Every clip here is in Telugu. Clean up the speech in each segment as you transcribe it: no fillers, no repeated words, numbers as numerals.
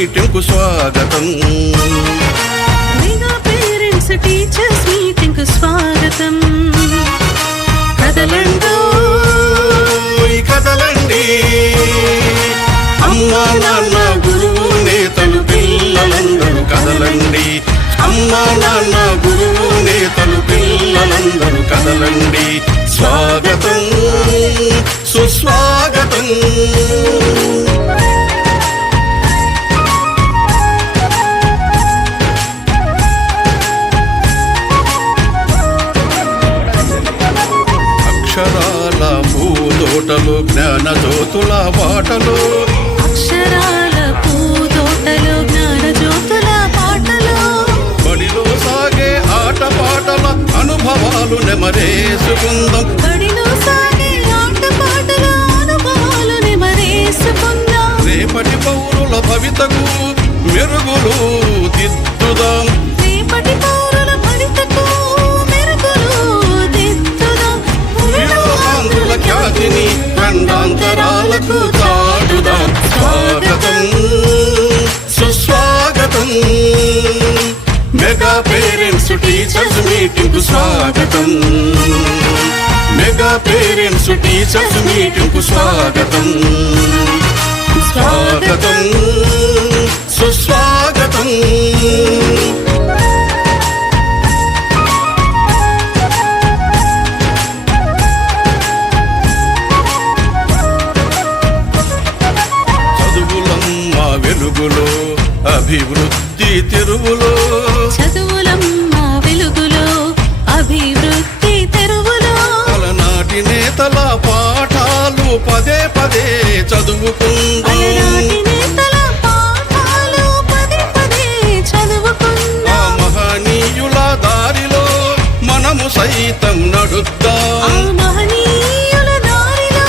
మీటింగ్ కు స్వాగతం. మెగా పేరెంట్స్ టీచర్స్ మీటింగ్ కు స్వాగతం. కదలండి కదలండి, అమ్మా నాన్న గురువు నేతలు పిల్లలందరూ కదలండి. అమ్మా నాన్న గురువు నేతలు పిల్లలందరూ కదలండి. స్వాగతం సుస్వాగతం. అక్షరాల పూతోటలు జ్ఞాన జ్యోతుల బాటలు. అక్షరాల పూతోటలు జ్ఞాన జ్యోతుల పాటలు. బడిలో సాగే ఆట పాటల అనుభవాలు నెమరేసుకుందాం. బడిలో సాగే ఆట పాటల అనుభవాలు నెమరేసుకుందాం. రేపటి పౌరుల భవితకు మెరుగులు దిద్దుదాం. రేపటి పౌరుల భవితకు మెరుగులు దిద్దుదాం. ఆంధ్రుల ఖ్యాతిని ఖండాంతరాలకు చాటుదాం. స్వాగతం సుస్వాగతం. మెగా పేరెంట్స్ టీచర్స్ మీటింగ్ కు స్వాగతం. మెగా పేరెంట్స్ టీచర్స్ మీటింగ్ కు స్వాగతం. స్వాగతం సుస్వాగతం. చదువులమ్మ వెలుగులో అభివృద్ధి తెరువులో. చదువులమ్మ వెలుగులో అభివృద్ధి తెరువులో. అలనాటి నేతల పాఠాలు పదే పదే చదువుకుందాం. అలనాటి నేతల పాఠాలు పదే పదే చదువుకుందాం. ఆ మహనీయుల దారిలో మనము సైతం నడుద్దాం. ఆ మహనీయుల దారిలో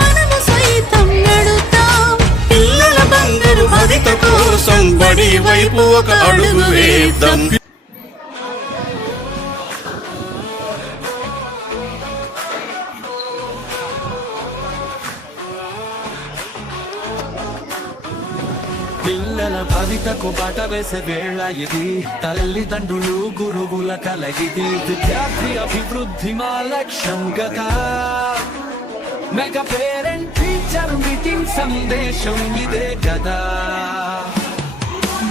మనము సైతం నడుద్దాం. పిల్లల బంగారు భవిత కోసం బడి వైపు ఒక అడుగు వేద్దాం. పిల్లల భవితకు బాట వేసే వేళ ఇది. తల్లిదండ్రులు గురువుల కలయిది. విద్యార్థి అభివృద్ధి మా లక్ష్యం గదా. మెగా పేరెంట్ టీచర్ మీటింగ్ సందేశం ఇదే కదా.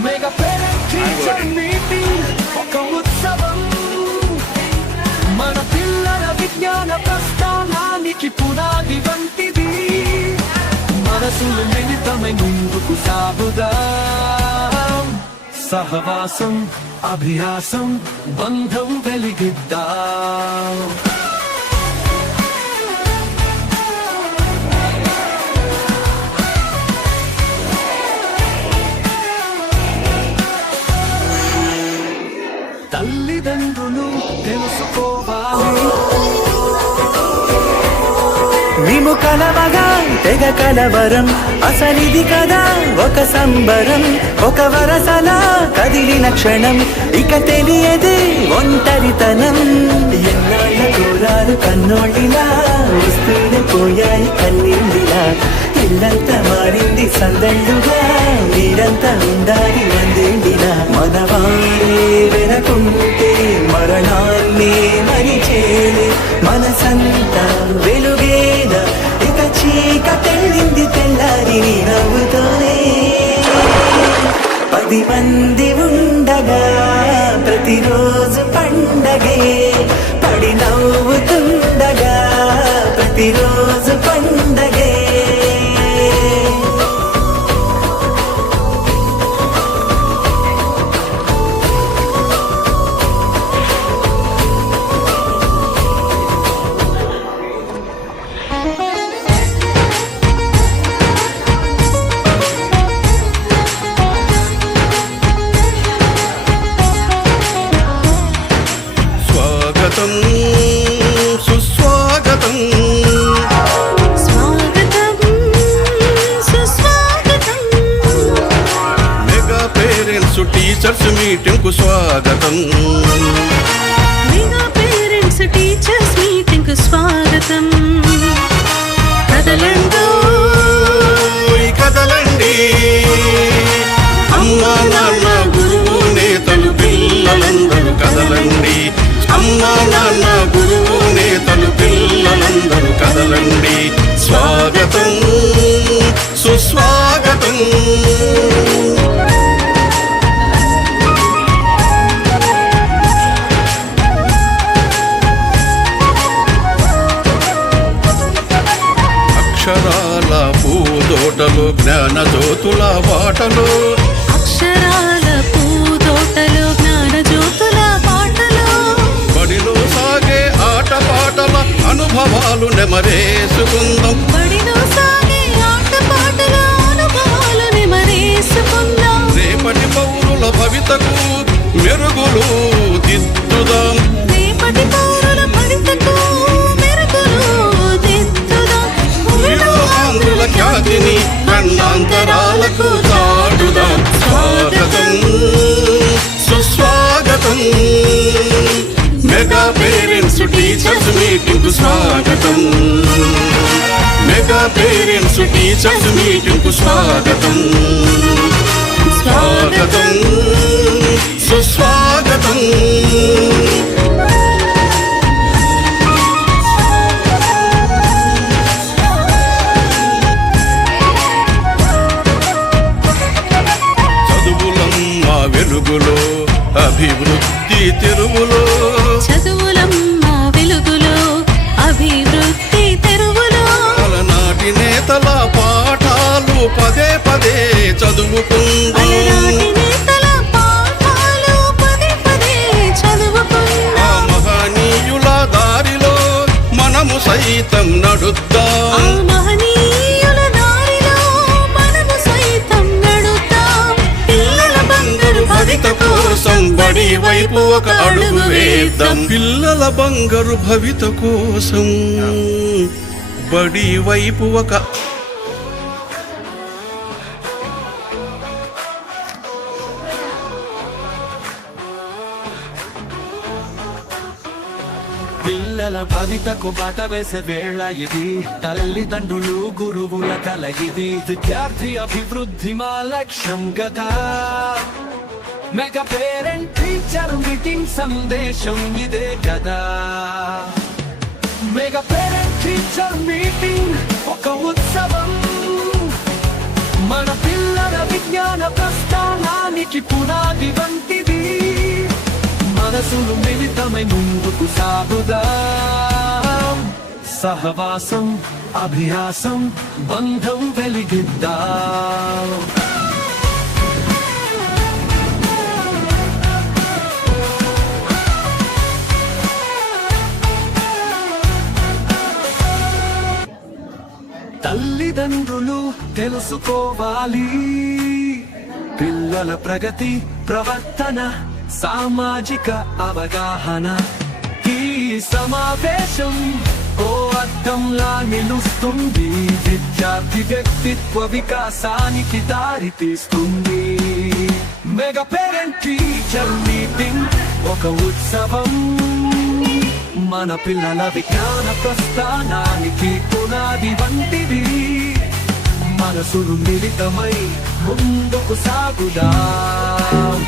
మెగా పేరెంట్ టీచర్ మీటింగ్ ఒక ఉత్సవం. మన పిల్లల విజ్ఞాన ప్రస్థానానికి పునాది వంటిది. మనసులు మిళితమై ముందుకు సాగుదాం. సహవాసం అభ్యాసం బంధం వెలిగిద్దాం. తల్లిదండ్రులు తెలుసుకోవాలి. మేము కలవగా తెగ కలవరం. అసలిది కదా ఒక సంబరం. ఒక వరసలా కదిలిన క్షణం ఇక తెలియదే ఒంటరితనం. ఎన్నాళ్ళ కోరాలు కన్నోళ్ళిలా వస్తూనే పోయాయి కన్నీళ్ళిలా. ఇల్లంతా మారింది సందళ్ళుగా. మీరంతా ఉండాలి వందేళ్ళిలా. మనవారే వెనకుంటే మరణాన్ని మరిచేలే. మనసంతా వెలుగేద ఇక చీకటెళ్ళింది తెల్లారి నవ్వుతోనే. 10 మంది ఉండగా ప్రతిరోజు పండగే. పడి నవ్వుతుండగా ప్రతిరోజు పండగే. స్వాగతం సుస్వాగతం. స్వాగతం సుస్వాగతం. మెగా పేరెంట్స్ టీచర్స్ మీటింగ్ కు స్వాగతం. మెగా పేరెంట్స్ టీచర్స్ మీటింగ్ కు స్వాగతం. కదలండి కదలండి సుస్వాగతం. అక్షరాల పూదోటలు జ్ఞాన జ్యోతుల బాటలు, అక్షరాల పూదోటలో జ్ఞాన జ్యోతుల పాటలు, బడిలో సాగే ఆట పాటల అనుభవాలు నెమరేసుకుందాం. బడిలో సాగే ఆట పాటల అనుభవాలు నెమరేసుకుందాం. రేపటి పౌరుల భవితకు మెరుగులు దిద్దుదాం. రేపటి పౌరుల భవితకు మెరుగులు దిద్దుదాం. భూమిలో ఆంధ్రుల ఖ్యాతిని ఖండాంతరాలకు చాటుదాం. స్వాగతం సుస్వాగతం. మెగా పేరెంట్స్ టీచర్స్ మీటింగ్ కు స్వాగతం. మెగా పేరెంట్స్ టీచర్స్ మీటింగ్ కు స్వాగతం. స్వాగతం సుస్వాగతం. చదువులమ్మ వెలుగులో అభివృద్ధి తెరువులో, చదువులమ్మ వెలుగులో అభివృద్ధి తెరువులో, అలనాటి నేతల పాఠాలు పదే పదే చదువుకుందాం. అలనాటి నేతల పాఠాలు పదే పదే చదువుకుందాం. ఆ మహనీయుల దారిలో మనము సైతం నడుద్దాం. ఆ మహనీయుల దారిలో మనము సైతం నడుద్దాం. పిల్లల బంగారు భవిత కోసం బడి వైపు ఒక అడుగు వేద్దాం. పిల్లల బంగారు భవిత కోసం బడి వైపు ఒక పిల్లల భవితకు బాట వేసే వేళ ఇది, తల్లిదండ్రులు గురువుల కలయిది, విద్యార్థి అభివృద్ధి మా లక్ష్యం గదా. మెగా పేరెంట్ టీచర్ మీటింగ్ సందేశం ఇదే కదా. మెగా పేరెంట్ టీచర్ మీటింగ్ ఒక ఉత్సవం, మన పిల్లల విజ్ఞాన ప్రస్థానానికి పునాది వంటిది. మనసులు మిళితమై ముందుకు సాగుదాం. సహవాసం అభ్యాసం బంధం వెలిగిద్దాం. తల్లిదండ్రులు తెలుసుకోవాలి పిల్లల ప్రగతి, ప్రవర్తన, సామాజిక అవగాహన. ఈ సమావేశం ఓ అద్దంలా నిలుస్తుంది, విద్యార్థి వ్యక్తిత్వ వికాసానికి దారి తీస్తుంది. మెగా పేరెంట్ టీచర్ మీటింగ్ ఒక ఉత్సవం, మన పిల్లల విజ్ఞాన ప్రస్థానానికి పునాది వంటిది. మనసులు మిళితమై ముందుకు సాగుదాం.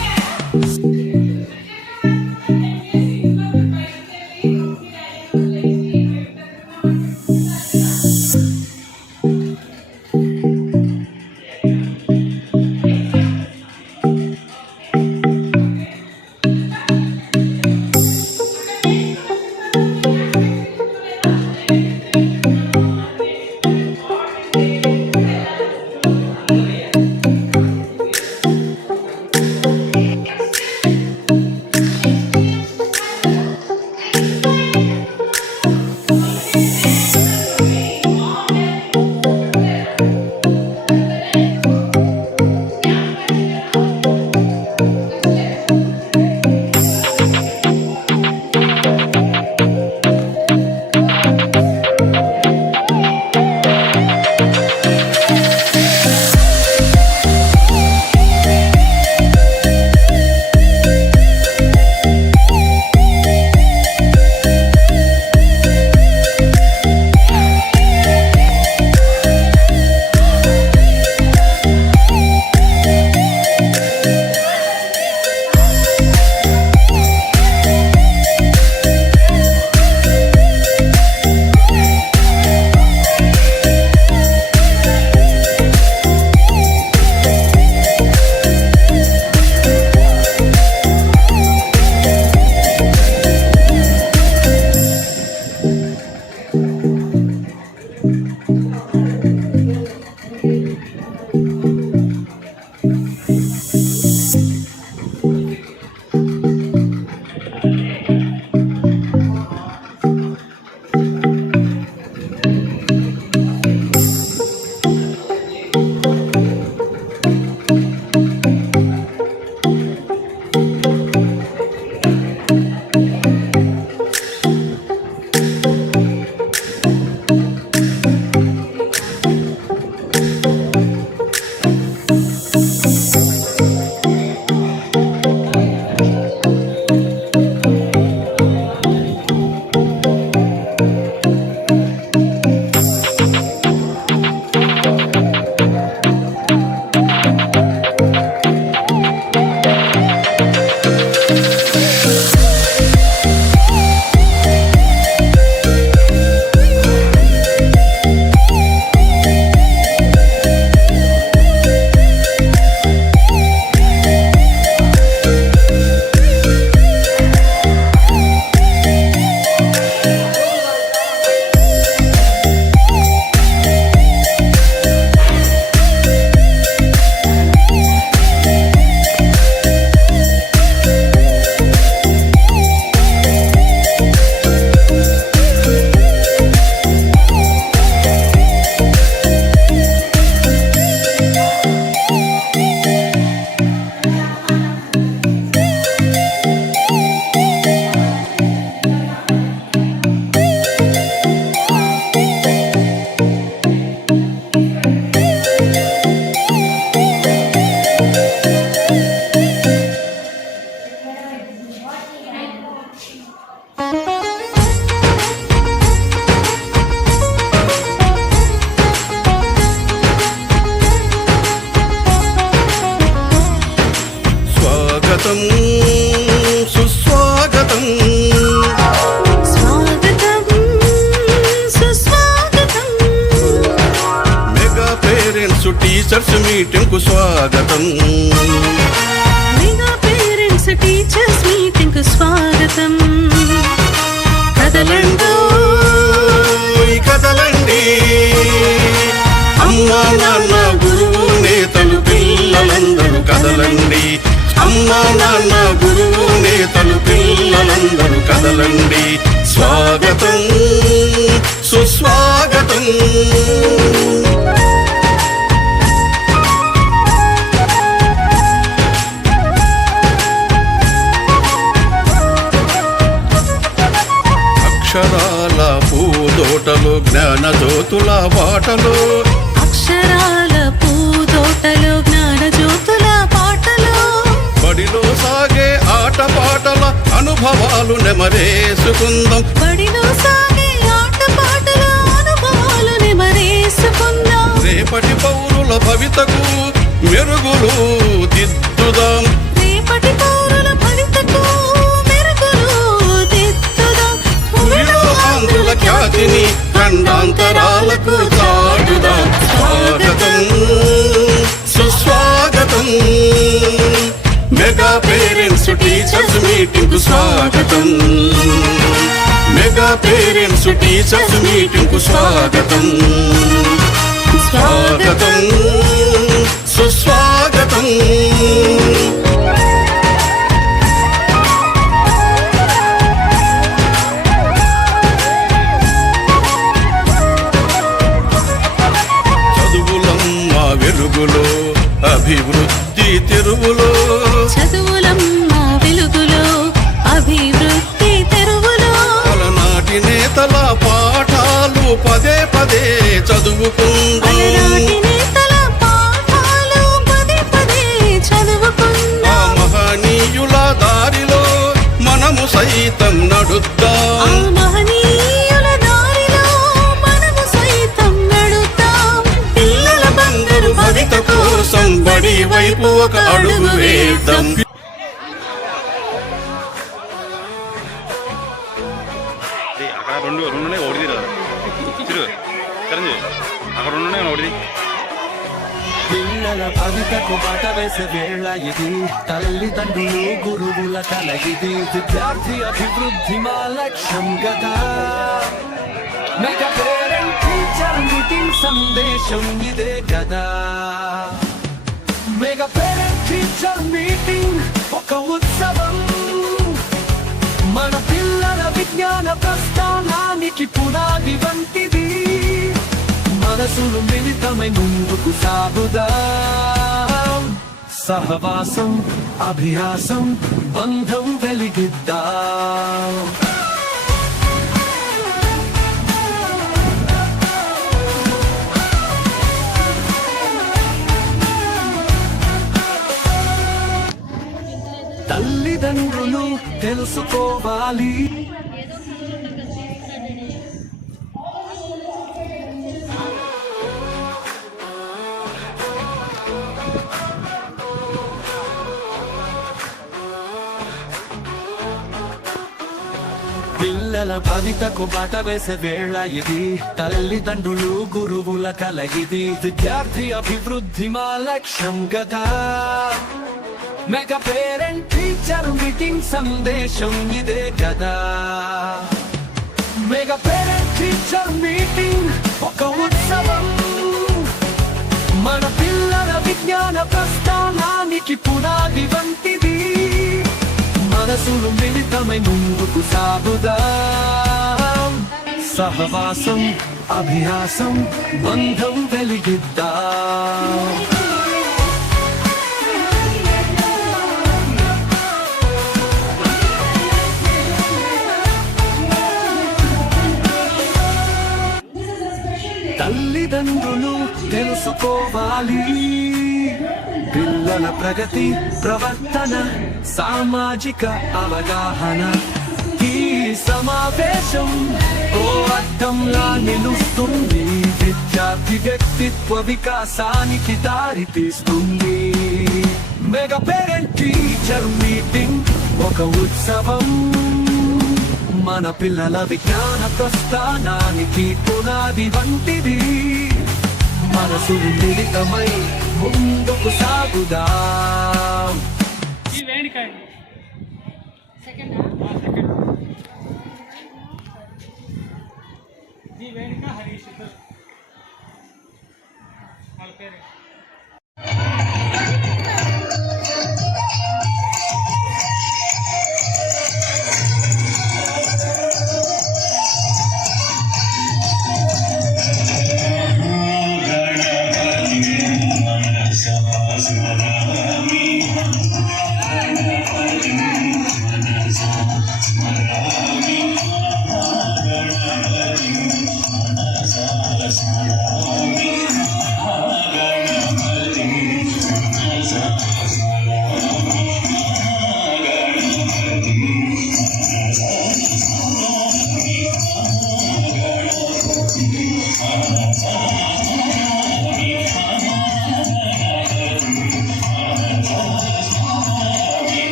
టీచర్స్ మీటింగ్ కు స్వాగతం. మెగా పేరెంట్స్ టీచర్స్ మీటింగ్ కు స్వాగతం. కదలండో కదలండి, అమ్మా నాన్న గురువు నేతలు పిల్లలందరూ కదలండి. అమ్మా నాన్న గురువు నేతలు పిల్లలందరూ కదలండి. స్వాగతం సుస్వాగతం. అక్షరాల పూదోటలో జ్ఞాన జ్యోతుల బాటలో, అక్షరాల పూదోటలో జ్ఞాన జ్యోతుల పాటలో, బడిలో సాగే ఆట పాటల అనుభవాలు నెమరేసుకుందాం. బడిలో సాగే ఆట పాటల అనుభవాలు నెమరేసుకుందాం. రేపటి పౌరుల భవితకు మెరుగులు దిద్దుదాం. రేపటి పౌరుల భవితకు మెరుగులు దిద్దుదాం. భూమిలో ఆంధ్రుల ఖ్యాతిని ఖండాంతరాలకు చాటుదాం. స్వాగతం సుస్వాగతం. మెగా పేరెంట్స్ టీచర్స్ మీటింగ్ కు స్వాగతం. మెగా పేరెంట్స్ టీచర్స్ మీటింగ్ కు స్వాగతం. స్వాగతం సుస్వాగతం. చదువులమ్మ వెలుగులో అభివృద్ధి తెరువులో, చదువులమ్మ వెలుగులో అభివృద్ధి తెరువులో, అలనాటి నేతల పాఠాలు పదే పదే చదువుకుందాం. అలనాటి నేతల పాఠాలు పదే పదే ఆ చదువుకుందాం. మహనీయుల దారిలో మనము సైతం ఆ నడుద్దాం. మహనీయుల దారిలో మనము సైతం నడుద్దాం. పిల్లల బంగారు భవిత కోసం బడి వైపు ఒక అడుగు వేద్దాం. అక్కడ రెండు ఒకటి తిరు చిరంజీవి అక్కడ రెండు ఒకటి. పిల్లల భవితకు బాట వేసే వేళ ఇది, తల్లిదండ్రులు గురువుల కలయిది. విద్యార్థి అభివృద్ధి మా లక్ష్యం గదా. మెగా పేరెంట్ టీచర్ మీటింగ్ సందేశం ఇదే కదా. మెగా పేరెంట్ టీచర్ మీటింగ్ ఒక ఉత్సవం, మన పిల్లల విజ్ఞాన ప్రస్థానానికి పునాది వంటిది. మనసులు మిళితమై ముందుకు సాగుదాం. సహవాసం అభ్యాసం బంధం వెలిగిద్దాం. తల్లిదండ్రులు తెలుసుకోవాలి, పిల్లల భవితకు బాట వేసే వేళ ఇది, తల్లిదండ్రులు గురువుల కలయిది. విద్యార్థి అభివృద్ధి మా లక్ష్యం గదా. మెగా పేరెంట్ టీచర్ మీటింగ్ సందేశం ఇదే కదా. మెగా పేరెంట్ టీచర్ మీటింగ్ ఒక ఉత్సవం, మన పిల్లల విజ్ఞాన ప్రస్థానానికి పునాది వంటిది. మనసులు మిళితమై ముందుకు సాగుదాం. సహవాసం అభ్యాసం బంధం వెలిగిద్దాం. తల్లిదండ్రులు తెలుసుకోవాలి, పిల్లల ప్రగతి ప్రవర్తన సామాజిక అవగాహన. ఈ సమావేశం ఓ అర్థంలా నిలుస్తుంది, విద్యార్థి వ్యక్తిత్వ వికాసానికి దారి తీస్తుంది. మెగా పేరెంట్ టీచర్ మీటింగ్ ఒక ఉత్సవం, మన పిల్లల విజ్ఞాన ప్రస్థానానికి పునాది వంటిది. మనసు మిళితమై ముందుకు సాగుదాం. ఈ వేణికాయ సెకండ్ ఈ వేణిక హరీష్ ఇద్దరు వాళ్ళ పేరు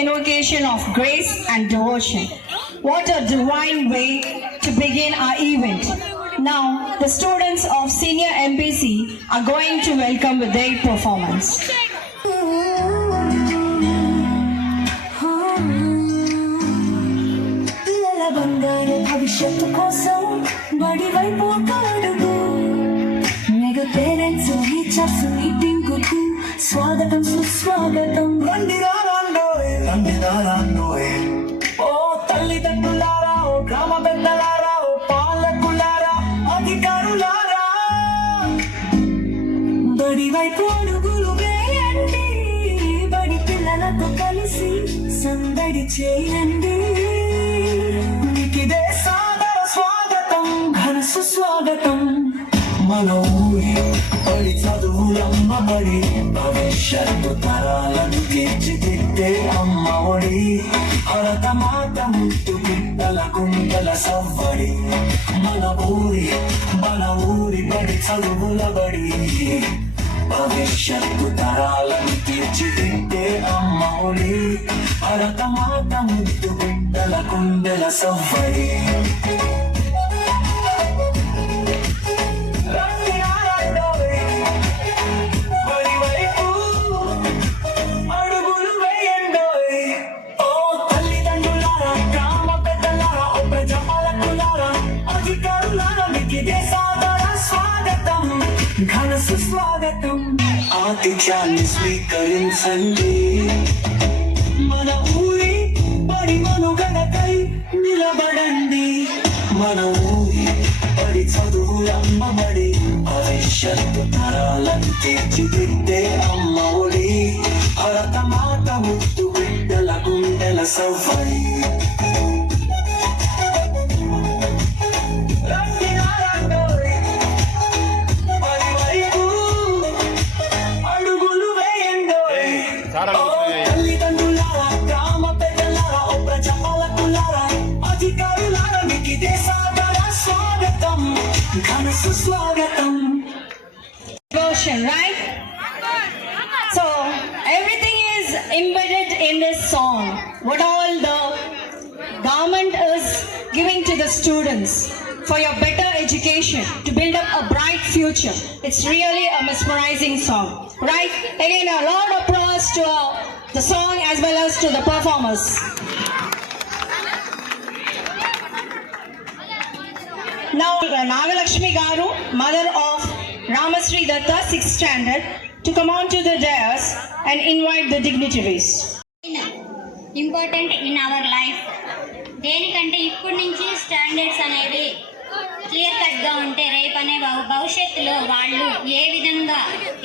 Invocation of grace and devotion. What a divine way to begin our event. Now, the students of Senior MPC are going to welcome with their performance. పిల్లల బంగారు భవిష్యత్తు కోసం బడి వైపు ఒక అడుగు. మెగా పేరెంట్స్ టీచర్స్ మీటింగ్ కు స్వాగతం సుస్వాగతం. ఓ తల్లిదండ్రులారా, ఓ గ్రామ పెద్దలారా, ఓ పాలకులారా, అధికారులారా, బడి వైపు అడుగులు వేయండి. బడి పిల్లలతో కలిసి సందడి చేయండి. మీకిదే సాదర స్వాగతం, ఘన సుస్వాగతం. మన ఊరి బడి చదువులమ్మ బడి, భవిష్యత్తు తరాలను తీర్చిదిద్దే అమ్మ ఒడి. భరత మాత ముట్టు బిడ్డల గుండెల సవ్వడి. మన ఊరి బడి చదువుల బడి, భవిష్యత్తు తరాలను తీర్చిదిద్దే అమ్మ ఒడి. భరత మాత ముట్టు బిడ్డల గుండెల సవ్వడి. ఆతిథ్యాన్ని స్వీకరించండి మన ఊరి బడి మనుగడకై నిలబడండి మన ఊరి బడి చదువులమ్మబడి భవిష్యత్తు తరాలను తీర్చిదిద్దే అమ్మ ఒడి భరత మాత ముద్దు బిడ్డల గుండెల సవ్వడి రండి నారాయణోయ్, బడి వైపు అడుగులు వేయండోయ్. ఓ తల్లిదండ్రులారా, గ్రామ పెద్దలారా, ఓ ప్రజాపాలకులారా, అధికారులారా, మీకు ఇదే సాదర స్వాగతం, ఘన సుస్వాగతం. Devotion, right? So everything is embedded in this song. What all the government is giving to the students for your better education to build up a bright future. It's really a mesmerizing song, right? Again, a lot of applause to the song as well as to the performers. Now, Nagalakshmi Garu, mother of Ramasri Datta, 6th standard, to come on to the dais and invite the dignitaries. Important in our life. దేనికంటే ఇప్పటి నుంచి స్టాండర్డ్స్ అనేవి క్లియర్ కట్గా ఉంటే రేపు అనే భవిష్యత్తులో వాళ్ళు ఏ విధంగా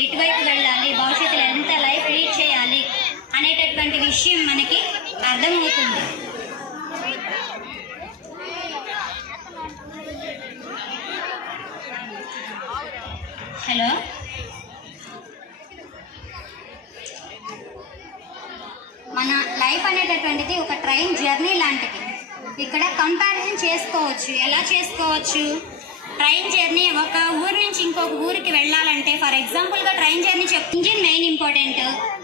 ఇటువైపు వెళ్ళాలి, భవిష్యత్తులో ఎంత లైఫ్ లీడ్ చేయాలి అనేటటువంటి విషయం మనకి అర్థమవుతుంది. హలో, మన లైఫ్ అనేటటువంటిది ఒక ట్రైన్ జర్నీ లాంటిది. ఇక్కడ కంపారిజన్ చేసుకోవచ్చు. ఎలా చేసుకోవచ్చు? ట్రైన్ జర్నీ ఒక ఊరు నుంచి ఇంకొక ఊరికి వెళ్ళాలంటే ఫర్ ఎగ్జాంపుల్గా train journey engine main important,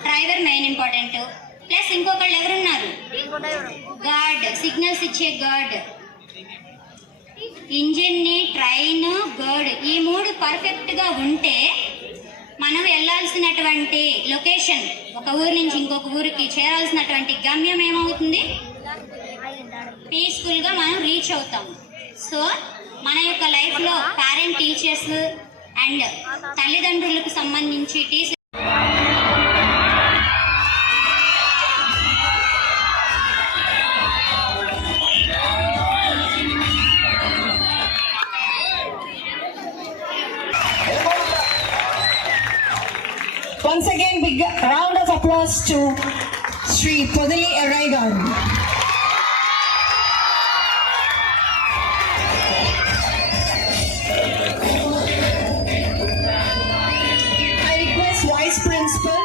driver main important, plus ఇంకొకళ్ళు ఎవరున్నారు? గార్డ్, సిగ్నల్స్ ఇచ్చే గార్డ్. ఇంజిన్ని, ట్రైన్, గార్డ్ ఈ మూడు పర్ఫెక్ట్గా ఉంటే మనం వెళ్ళాల్సినటువంటి లొకేషన్, ఒక ఊరు నుంచి ఇంకొక ఊరికి చేరాల్సినటువంటి గమ్యం ఏమవుతుంది? పీస్ఫుల్గా మనం రీచ్ అవుతాం. సో మన యొక్క లైఫ్లో పేరెంట్, టీచర్స్ అండ్ తల్లిదండ్రులకు సంబంధించి teacher Once again, big round of applause to Sri Podali Eraigan. I request Vice Principal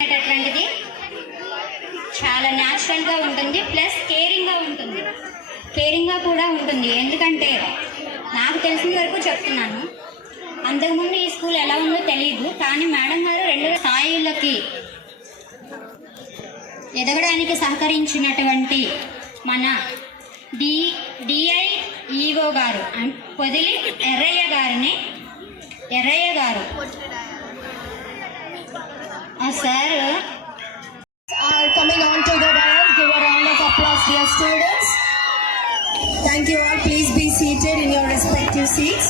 అనేటటువంటిది చాలా న్యాచురల్గా ఉంటుంది, ప్లస్ కేరింగ్గా ఉంటుంది. కేరింగ్గా కూడా ఉంటుంది. ఎందుకంటే నాకు తెలిసిన వరకు చెప్తున్నాను, అంతకుముందు ఈ స్కూల్ ఎలా ఉందో తెలియదు, కానీ మేడం గారు 2 స్థాయిలకి ఎదగడానికి సహకరించినటువంటి మన డిఐఈఓ గారు అండ్ పొదిలి ఎర్రయ్య గారు sir are coming on to the dais. Give a round of applause, dear students. Thank you all. Please be seated in your respective seats.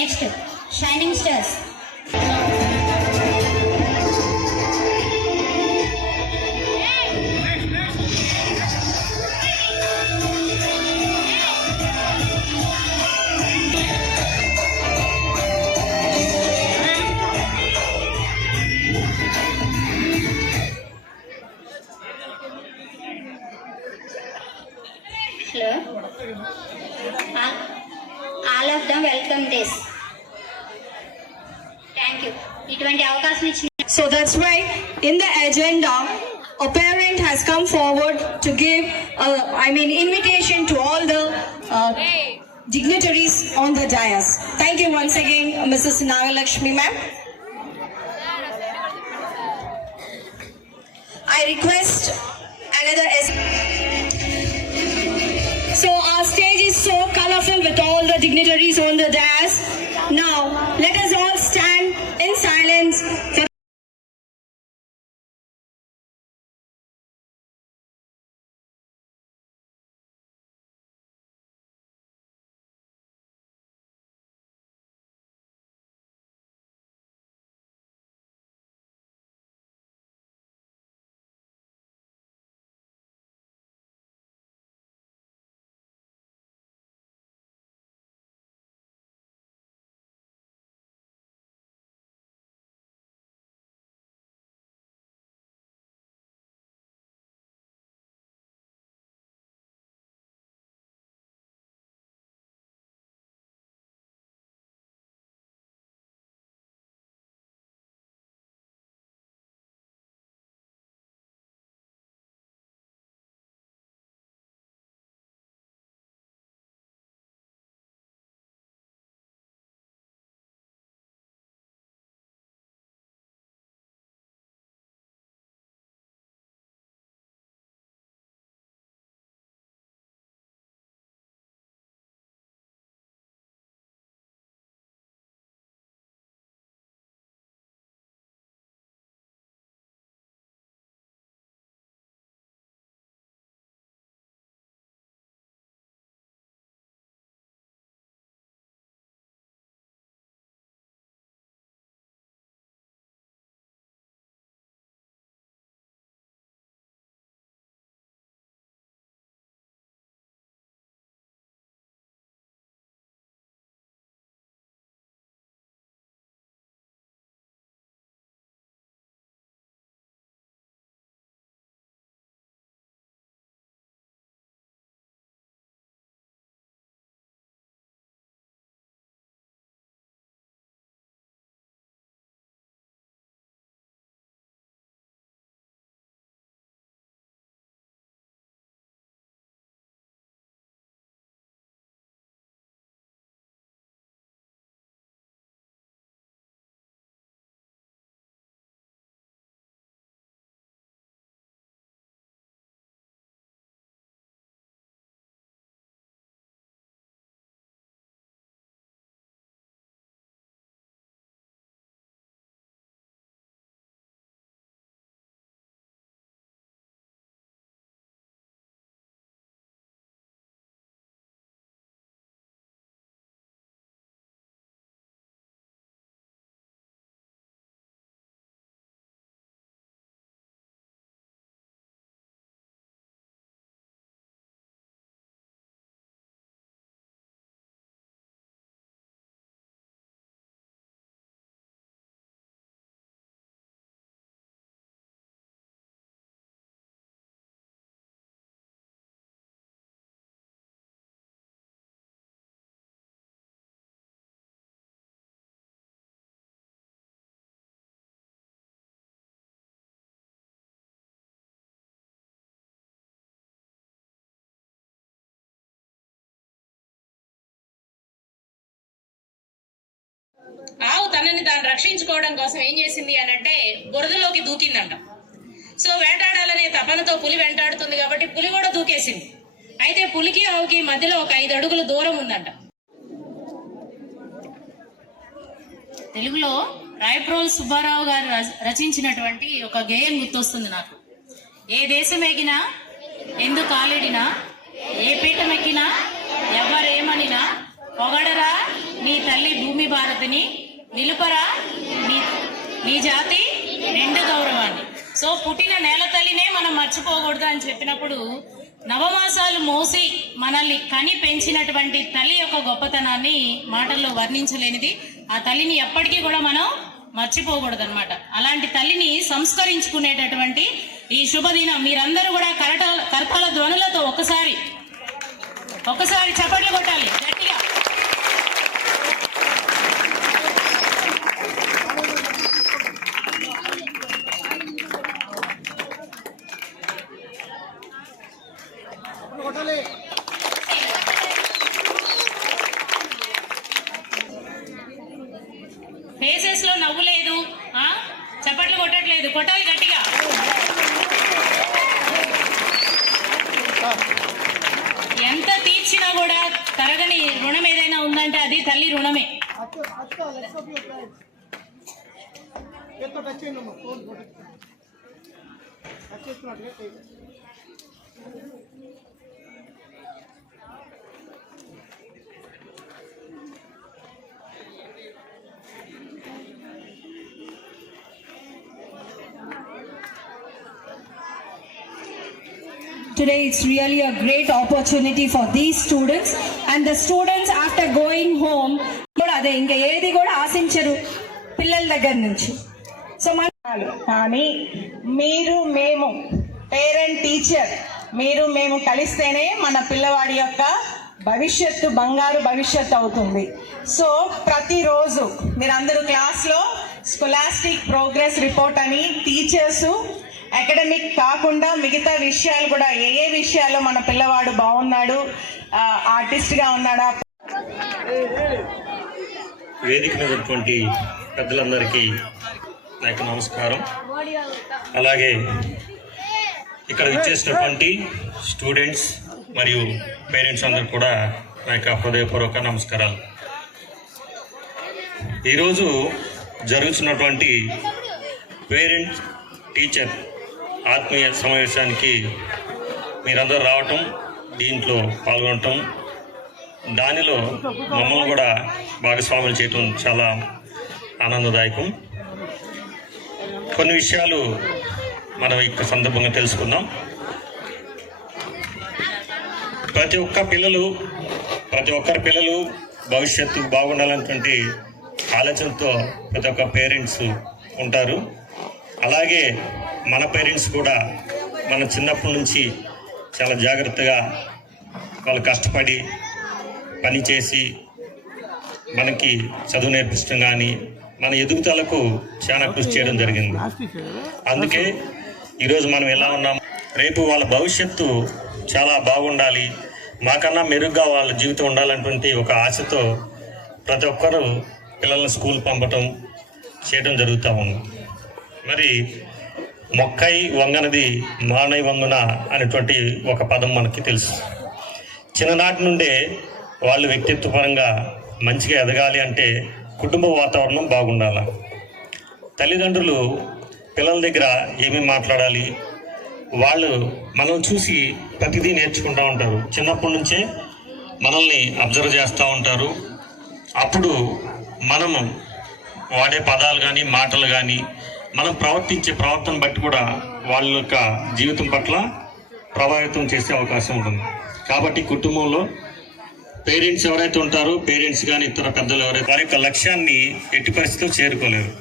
Next shining stars. Hello, all of them welcome this. Thank you ఇటువంటి అవకాశం ఇచ్చిన. So that's why in the agenda a parent has come forward to give, invitation to all the dignitaries on the dais. Thank you once again, Mrs. Nagalakshmi ma'am. I request another. So our stage is so colorful with all the dignitaries on the dais. Now let us all stand in silence for ఆవు తనని తాను రక్షించుకోవడం కోసం ఏం చేసింది అని అంటే బురదలోకి దూకిందంట. సో వేటాడాలనే తపనతో పులి వెంటాడుతుంది కాబట్టి పులి కూడా దూకేసింది. అయితే పులికి ఆవుకి మధ్యలో ఒక 5 అడుగుల దూరం ఉందంట. తెలుగులో రాయప్రోలు సుబ్బారావు గారు రచించినటువంటి ఒక గేయం గుర్తొస్తుంది నాకు. ఏ దేశం ఎగినా, ఎందు కాలిడినా, ఏ పీఠమెక్కినా, ఎవరేమనినా, పొగడరా నీ తల్లి భూమి భారతిని, నిలుపరా నీ జాతి నిండు గౌరవాన్ని. సో పుట్టిన నేల తల్లినే మనం మర్చిపోకూడదు అని చెప్పినప్పుడు, నవమాసాలు మోసి మనల్ని కని పెంచినటువంటి తల్లి యొక్క గొప్పతనాన్ని మాటల్లో వర్ణించలేనిది. ఆ తల్లిని ఎప్పటికీ కూడా మనం మర్చిపోకూడదు అనమాట. అలాంటి తల్లిని సంస్కరించుకునేటటువంటి ఈ శుభదినం మీరందరూ కూడా కరతాల ధ్వనులతో ఒకసారి చప్పట్లు కొట్టాలి గట్టిగా. కారణమే. Today it's really a great opportunity for these students, and the students after going home కూడా అదే ఇంకా ఏది కూడా ఆశించరు పిల్లల దగ్గర నుంచి. సో కానీ మీరు మేము పేరెంట్ టీచర్ మీరు మేము కలిస్తేనే మన పిల్లవాడి యొక్క భవిష్యత్తు బంగారు భవిష్యత్తు అవుతుంది. సో ప్రతిరోజు మీరందరూ క్లాస్లో స్కాలాస్టిక్ ప్రోగ్రెస్ రిపోర్ట్ అని టీచర్స్ అకాడమిక్ కాకుండా మిగతా విషయాలు కూడా ఏ ఏ విషయాల్లో మన పిల్లవాడు బాగున్నాడు, ఆర్టిస్ట్గా ఉన్నాడా. వేదిక మీదటువంటి పెద్దలందరికీ నా యొక్క నమస్కారం. అలాగే ఇక్కడ విచ్చేసినటువంటి స్టూడెంట్స్ మరియు పేరెంట్స్ అందరూ కూడా నా యొక్క హృదయపూర్వక నమస్కారాలు. ఈరోజు జరుగుతున్నటువంటి పేరెంట్ టీచర్ ఆత్మీయ సమావేశానికి మీరందరూ రావటం, దీంట్లో పాల్గొనటం, దానిలో మమ్మల్ని కూడా భాగస్వాములు చేయటం చాలా ఆనందదాయకం. కొన్ని విషయాలు మనం ఈ సందర్భంగా తెలుసుకుందాం. ప్రతి ఒక్కరి పిల్లలు భవిష్యత్తు బాగుండాలన్నటువంటి ఆలోచనతో ప్రతి ఒక్క పేరెంట్స్ ఉంటారు. అలాగే మన పేరెంట్స్ కూడా మన చిన్నప్పటి నుంచి చాలా జాగ్రత్తగా వాళ్ళు కష్టపడి పనిచేసి మనకి చదువు నేర్పించడం కానీ మన ఎదుగుదలకు చాలా కృషి చేయడం జరిగింది. అందుకే ఈరోజు మనం ఎలా ఉన్నాం, రేపు వాళ్ళ భవిష్యత్తు చాలా బాగుండాలి, మాకన్నా మెరుగ్గా వాళ్ళ జీవితం ఉండాలన్నటువంటి ఒక ఆశతో ప్రతి ఒక్కరూ పిల్లల్ని స్కూల్ పంపటం చేయడం జరుగుతూ ఉంది. మరి మొక్కై వంగనది మానై వంగున అనేటువంటి ఒక పదం మనకి తెలుసు. చిన్ననాటి నుండే వాళ్ళు వ్యక్తిత్వపరంగా మంచిగా ఎదగాలి అంటే కుటుంబ వాతావరణం బాగుండాలి. తల్లిదండ్రులు పిల్లల దగ్గర ఏమేమి మాట్లాడాలి, వాళ్ళు మనల్ని చూసి ప్రతిదీ నేర్చుకుంటూ ఉంటారు. చిన్నప్పటి నుంచే మనల్ని అబ్జర్వ్ చేస్తూ ఉంటారు. అప్పుడు మనము వాడే పదాలు కానీ మాటలు కానీ మనం ప్రవర్తించే ప్రవర్తన బట్టి కూడా వాళ్ళ యొక్క జీవితం పట్ల ప్రభావితం చేసే అవకాశం ఉంటుంది. కాబట్టి కుటుంబంలో పేరెంట్స్ ఎవరైతే ఉంటారో, పేరెంట్స్ కానీ ఇతర పెద్దలు ఎవరైతే వారి యొక్క లక్ష్యాన్ని ఎట్టి పరిస్థితుల్లో చేరుకోలేరు.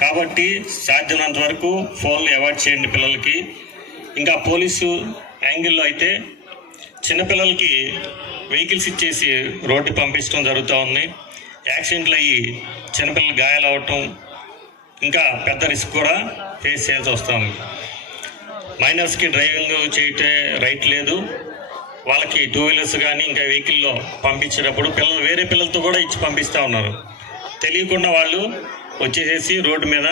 కాబట్టి సాధ్యమైనంత వరకు ఫోన్లు అవాయిడ్ చేయండి పిల్లలకి. ఇంకా పోలీసు యాంగిల్లో అయితే చిన్నపిల్లలకి వెహికల్స్ ఇచ్చేసి రోడ్డు పంపించడం జరుగుతూ ఉంది. యాక్సిడెంట్లు అయ్యి చిన్నపిల్లలు గాయాలు అవటం, ఇంకా పెద్ద రిస్క్ కూడా ఫేస్ చేయాల్సి వస్తుంది. మైనర్స్కి డ్రైవింగ్ చేయటే రైట్ లేదు. వాళ్ళకి 2 వీలర్స్ కానీ ఇంకా వెహికల్లో పంపించేటప్పుడు వేరే పిల్లలతో కూడా ఇచ్చి పంపిస్తూ ఉన్నారు. తెలియకుండా వాళ్ళు వచ్చేసేసి రోడ్డు మీద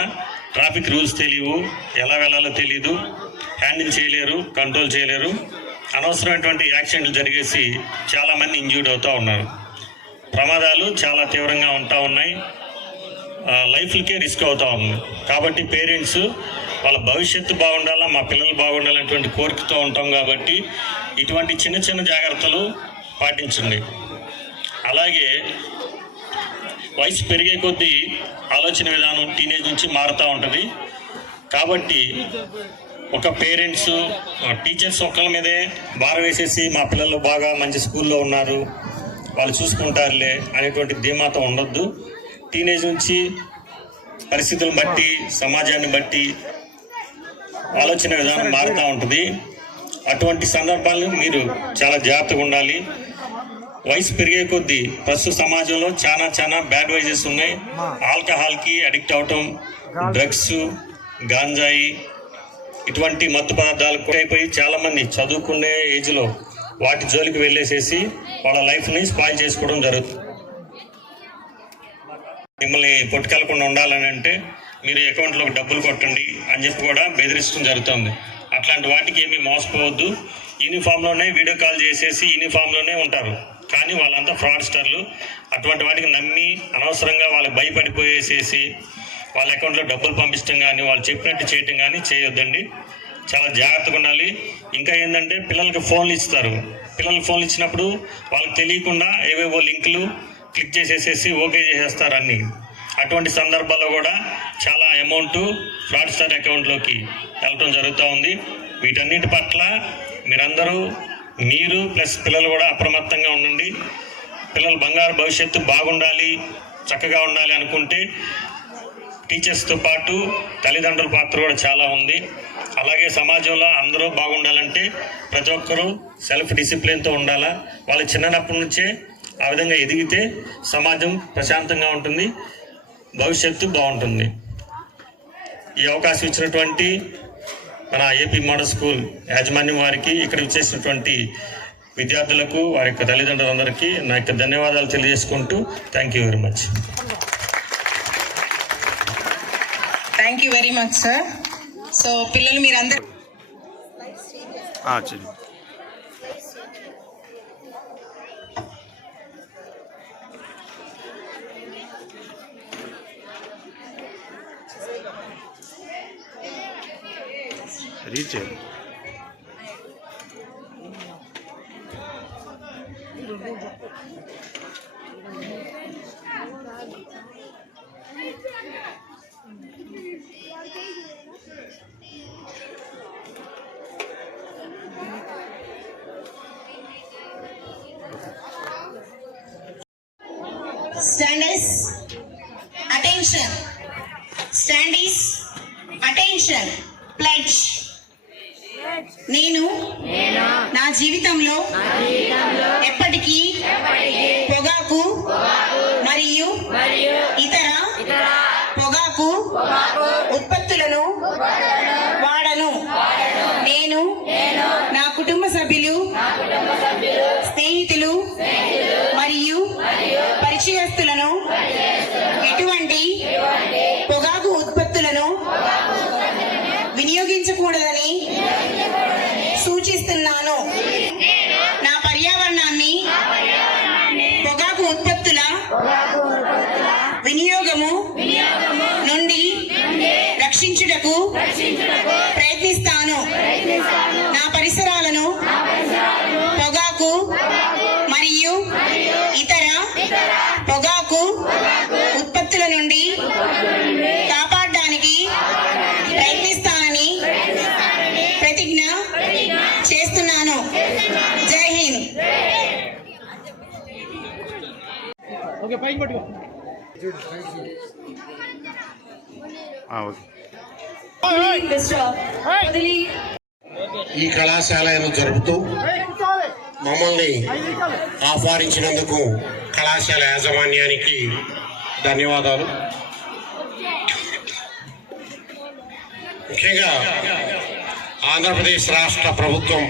ట్రాఫిక్ రూల్స్ తెలియవు, ఎలా వెళ్ళాలో తెలియదు, హ్యాండిల్ చేయలేరు, కంట్రోల్ చేయలేరు. అనవసరమైనటువంటి యాక్సిడెంట్లు జరిగేసి చాలామంది ఇంజ్యూర్డ్ అవుతూ ఉన్నారు. ప్రమాదాలు చాలా తీవ్రంగా ఉంటా ఉన్నాయి, లైఫ్లకే రిస్క్ అవుతూ ఉంది. కాబట్టి పేరెంట్స్ వాళ్ళ భవిష్యత్తు బాగుండాలా, మా పిల్లలు బాగుండాలనేటువంటి కోరికతో ఉంటాం. కాబట్టి ఇటువంటి చిన్న చిన్న జాగ్రత్తలు పాటించండి. అలాగే వయసు పెరిగే కొద్దీ ఆలోచన విధానం టీనేజ్ నుంచి మారుతూ ఉంటుంది. కాబట్టి ఒక పేరెంట్స్ టీచర్స్ ఒక్కళ్ళ మీదే భారం వేసేసి మా పిల్లలు బాగా మంచి స్కూల్లో ఉన్నారు, వాళ్ళు చూసుకుంటారులే అనేటువంటి ధీమాతో ఉండొద్దు. టీనేజ్ నుంచి పరిస్థితులను బట్టి, సమాజాన్ని బట్టి ఆలోచన విధానం మారుతూ ఉంటుంది. అటువంటి సందర్భాలను మీరు చాలా జాగ్రత్తగా ఉండాలి. వయసు పెరిగే కొద్దీ ప్రస్తుత సమాజంలో చాలా బ్యాడ్ వైజెస్ ఉన్నాయి. ఆల్కహాల్కి అడిక్ట్ అవటం, డ్రగ్స్, గాంజాయి, ఇటువంటి మత్తు పదార్థాలకు అయిపోయి చాలామంది చదువుకునే ఏజ్లో వాటి జోలికి వెళ్ళేసేసి వాళ్ళ లైఫ్ని స్పాయిల్ చేసుకోవడం జరుగుతుంది. మిమ్మల్ని కొట్టుకెళ్లకుండా ఉండాలని అంటే మీరు అకౌంట్లోకి డబ్బులు కొట్టండి అని చెప్పి కూడా బెదిరించడం జరుగుతుంది. అట్లాంటి వాటికి ఏమీ మోసపోవద్దు. యూనిఫామ్లోనే వీడియో కాల్ చేసేసి యూనిఫామ్లోనే ఉంటారు. కానీ వాళ్ళంతా ఫ్రాడ్స్టర్లు. అటువంటి వాటికి నమ్మి అనవసరంగా వాళ్ళకి భయపడిపోయేసేసి వాళ్ళ అకౌంట్లో డబ్బులు పంపించడం కానీ వాళ్ళు చెప్పినట్టు చేయటం కానీ చేయొద్దండి. చాలా జాగ్రత్తగా ఉండాలి. ఇంకా ఏంటంటే పిల్లలకి ఫోన్లు ఇస్తారు. పిల్లలకి ఫోన్లు ఇచ్చినప్పుడు వాళ్ళకి తెలియకుండా ఏవేవో లింకులు క్లిక్ చేసేసేసి ఓకే చేసేస్తారు అన్నీ. అటువంటి సందర్భాల్లో కూడా చాలా అమౌంట్ ఫ్రాడ్స్టర్ అకౌంట్లోకి వెళ్ళటం జరుగుతూ ఉంది. వీటన్నిటి పట్ల మీరు ప్లస్ పిల్లలు కూడా అప్రమత్తంగా ఉండండి. పిల్లలు బంగారు భవిష్యత్తు బాగుండాలి, చక్కగా ఉండాలి అనుకుంటే టీచర్స్తో పాటు తల్లిదండ్రుల పాత్ర కూడా చాలా ఉంది. అలాగే సమాజంలో అందరూ బాగుండాలంటే ప్రతి ఒక్కరూ సెల్ఫ్ డిసిప్లిన్తో ఉండాలా. వాళ్ళు చిన్నప్పటి నుంచే ఆ విధంగా ఎదిగితే సమాజం ప్రశాంతంగా ఉంటుంది, భవిష్యత్తు బాగుంటుంది. ఈ అవకాశం ఇచ్చినటువంటి మన ఏపీ మోడల్ స్కూల్ యాజమాన్యం వారికి, ఇక్కడ ఇచ్చేసినటువంటి విద్యార్థులకు, వారి యొక్క తల్లిదండ్రులందరికీ నా యొక్క ధన్యవాదాలు తెలియజేసుకుంటూ thank you very much. Thank you very much sir. So పిల్లలు మీరందరూ reach Standees, attention. Standees, attention. Pledge. నేను నా జీవితంలో ఎప్పటికీ పొగాకు మరియు ఇతర పొగాకు ఉత్పత్తులను వాడను. నేను నా కుటుంబ సభ్యులు, స్నేహితులు మరియు పరిచయస్తులను ఎటువంటి పొగాకు ఉత్పత్తులను వినియోగించకూడదని సూచిస్తున్నాను. నా పర్యావరణాన్ని పొగాకు ఉత్పత్తుల వినియోగము నుండి రక్షించుటకు ప్రయత్నిస్తాను. నా పరిసరాలను పొగాకు మరియు ఇతర పొగాకు ఉత్పత్తుల నుండి కాపాడడానికి ప్రయత్నిస్తానని ప్రతిజ్ఞ చేస్తున్నాను. జై హింద్. ఈ కళాశాలను జరుపుతూ మమ్మల్ని ఆహ్వానించినందుకు కళాశాల యాజమాన్యానికి ధన్యవాదాలు. ముఖ్యంగా ఆంధ్రప్రదేశ్ రాష్ట్ర ప్రభుత్వం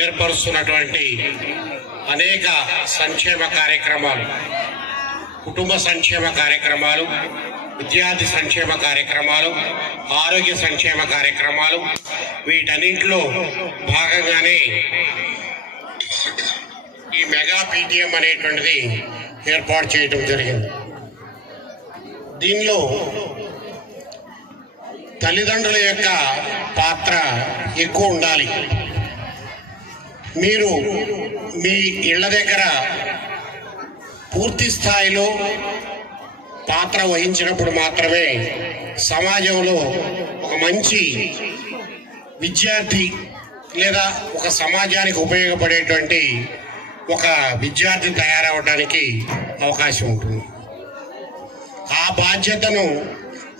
ఏర్పరుస్తున్నటువంటి అనేక సంక్షేమ కార్యక్రమాలు, కుటుంబ సంక్షేమ కార్యక్రమాలు, విద్యార్థి సంక్షేమ కార్యక్రమాలు, ఆరోగ్య సంక్షేమ కార్యక్రమాలు, వీటన్నింటిలో భాగంగానే ఈ మెగా పీటీఎం అనేటువంటిది ఏర్పాటు చేయడం జరిగింది. దీనిలో తల్లిదండ్రుల యొక్క పాత్ర ఎక్కువ ఉండాలి. మీరు మీ ఇళ్ల దగ్గర పూర్తి స్థాయిలో పాత్ర వహించినప్పుడు మాత్రమే సమాజంలో ఒక మంచి విద్యార్థి లేదా ఒక సమాజానికి ఉపయోగపడేటువంటి ఒక విద్యార్థి తయారవడానికి అవకాశం ఉంటుంది. ఆ బాధ్యతను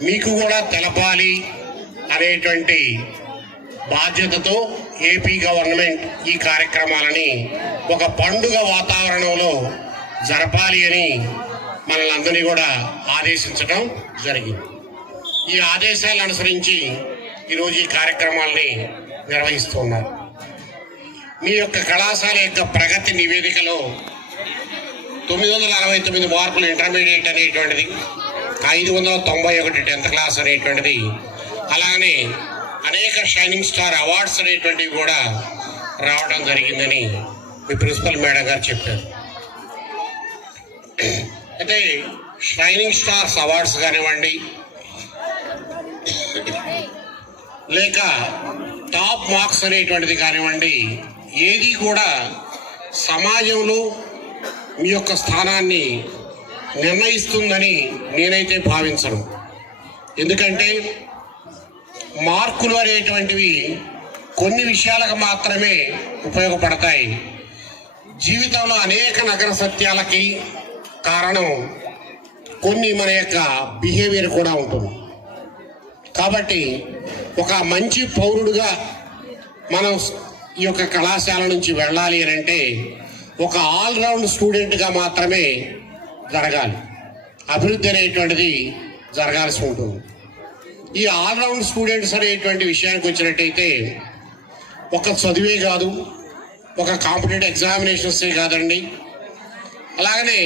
మీకు కూడా తెలపాలి అనేటువంటి బాధ్యతతో ఏపీ గవర్నమెంట్ ఈ కార్యక్రమాలని ఒక పండుగ వాతావరణంలో జరపాలి అని మనల్ని అందరినీ కూడా ఆదేశించడం జరిగింది. ఈ ఆదేశాలను అనుసరించి ఈరోజు ఈ కార్యక్రమాలని నిర్వహిస్తున్నారు. మీ యొక్క కళాశాల యొక్క ప్రగతి నివేదికలో 969 మార్కులు ఇంటర్మీడియట్ అనేటువంటిది, 591 10th క్లాస్ అనేటువంటిది, అలానే అనేక షైనింగ్ స్టార్ అవార్డ్స్ అనేటువంటివి కూడా రావడం జరిగిందని మీ ప్రిన్సిపల్ మేడం గారు చెప్పారు. అయితే షైనింగ్ స్టార్స్ అవార్డ్స్ కానివ్వండి, లేక టాప్ మార్క్స్ అనేటువంటిది కానివ్వండి, ఏది కూడా సమాజంలో మీ యొక్క స్థానాన్ని నిర్ణయిస్తుందని నేనైతే భావించను. ఎందుకంటే మార్కులు అనేటువంటివి కొన్ని విషయాలకు మాత్రమే ఉపయోగపడతాయి. జీవితంలో అనేక నగర సత్యాలకి కారణం కొన్ని మన యొక్క బిహేవియర్ కూడా ఉంటుంది. కాబట్టి ఒక మంచి పౌరుడుగా మనం ఈ యొక్క కళాశాల నుంచి వెళ్ళాలి అని అంటే ఒక ఆల్రౌండ్ స్టూడెంట్గా మాత్రమే జరగాలి. అభివృద్ధి అనేటువంటిది జరగాల్సి ఉంటుంది. ఈ ఆల్రౌండ్ స్టూడెంట్స్ అనేటువంటి విషయానికి వచ్చినట్టయితే ఒక చదువే కాదు, ఒక కాంపిటేటివ్ ఎగ్జామినేషన్సే కాదండి, అలాగనే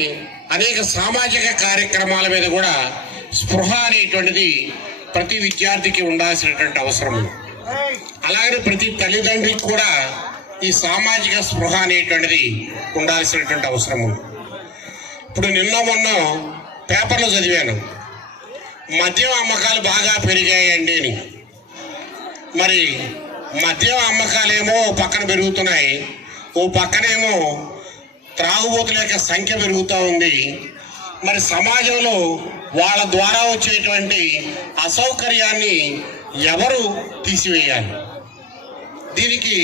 అనేక సామాజిక కార్యక్రమాల మీద కూడా స్పృహ అనేటువంటిది ప్రతి విద్యార్థికి ఉండాల్సినటువంటి అవసరం. అలాగే ప్రతి తల్లిదండ్రికి కూడా ఈ సామాజిక స్పృహ అనేటువంటిది ఉండాల్సినటువంటి అవసరం. ఇప్పుడు నిన్న మొన్న పేపర్లో చదివాను, మద్యం అమ్మకాలు బాగా పెరిగాయండి అని. మరి మద్యం అమ్మకాలేమో పక్కన పెరుగుతున్నాయి, ఓ పక్కనేమో త్రాగుబోతుల యొక్క సంఖ్య పెరుగుతూ ఉంది. మరి సమాజంలో వాళ్ళ ద్వారా వచ్చేటువంటి అసౌకర్యాన్ని ఎవరు తీసివేయాలి? దీనికి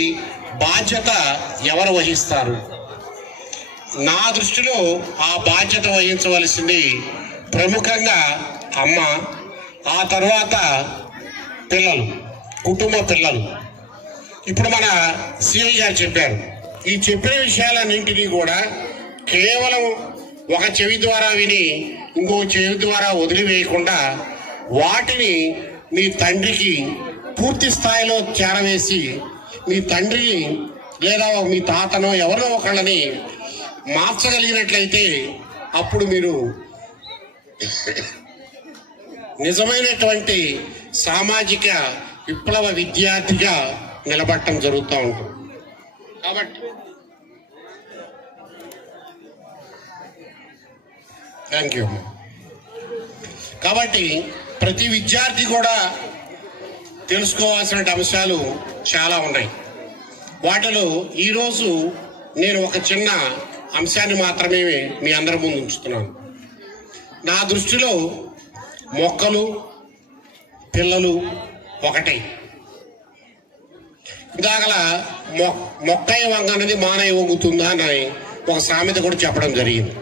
బాధ్యత ఎవరు వహిస్తారు? నా దృష్టిలో ఆ బాధ్యత వహించవలసింది ప్రముఖంగా అమ్మ, ఆ తర్వాత పిల్లలు, కుటుంబ పిల్లలు. ఇప్పుడు మన సిఐ గారు చెప్పారు, ఈ చెప్పిన విషయాలన్నింటినీ కూడా కేవలం ఒక చెవి ద్వారా విని ఇంకో చెవి ద్వారా వదిలివేయకుండా వాటిని మీ తండ్రికి పూర్తి స్థాయిలో చేరవేసి మీ తండ్రిని లేదా మీ తాతనో ఎవరినో ఒకళ్ళని మార్చగలిగినట్లయితే అప్పుడు మీరు నిజమైనటువంటి సామాజిక విప్లవ విద్యార్థిగా నిలబడటం జరుగుతూ ఉంటుంది. కాబట్టి థ్యాంక్ యూ. కాబట్టి ప్రతి విద్యార్థి కూడా తెలుసుకోవాల్సిన అంశాలు చాలా ఉన్నాయి. వాటిలో ఈరోజు నేను ఒక చిన్న అంశాన్ని మాత్రమే మీ అందరి ముందు ఉంచుతున్నాను. నా దృష్టిలో మొక్కలు పిల్లలు ఒకటే. ఇందాకల మొక్కయ్య వంగ అనేది మానయ్య వంగుతుందా అని ఒక సామెత కూడా చెప్పడం జరిగింది.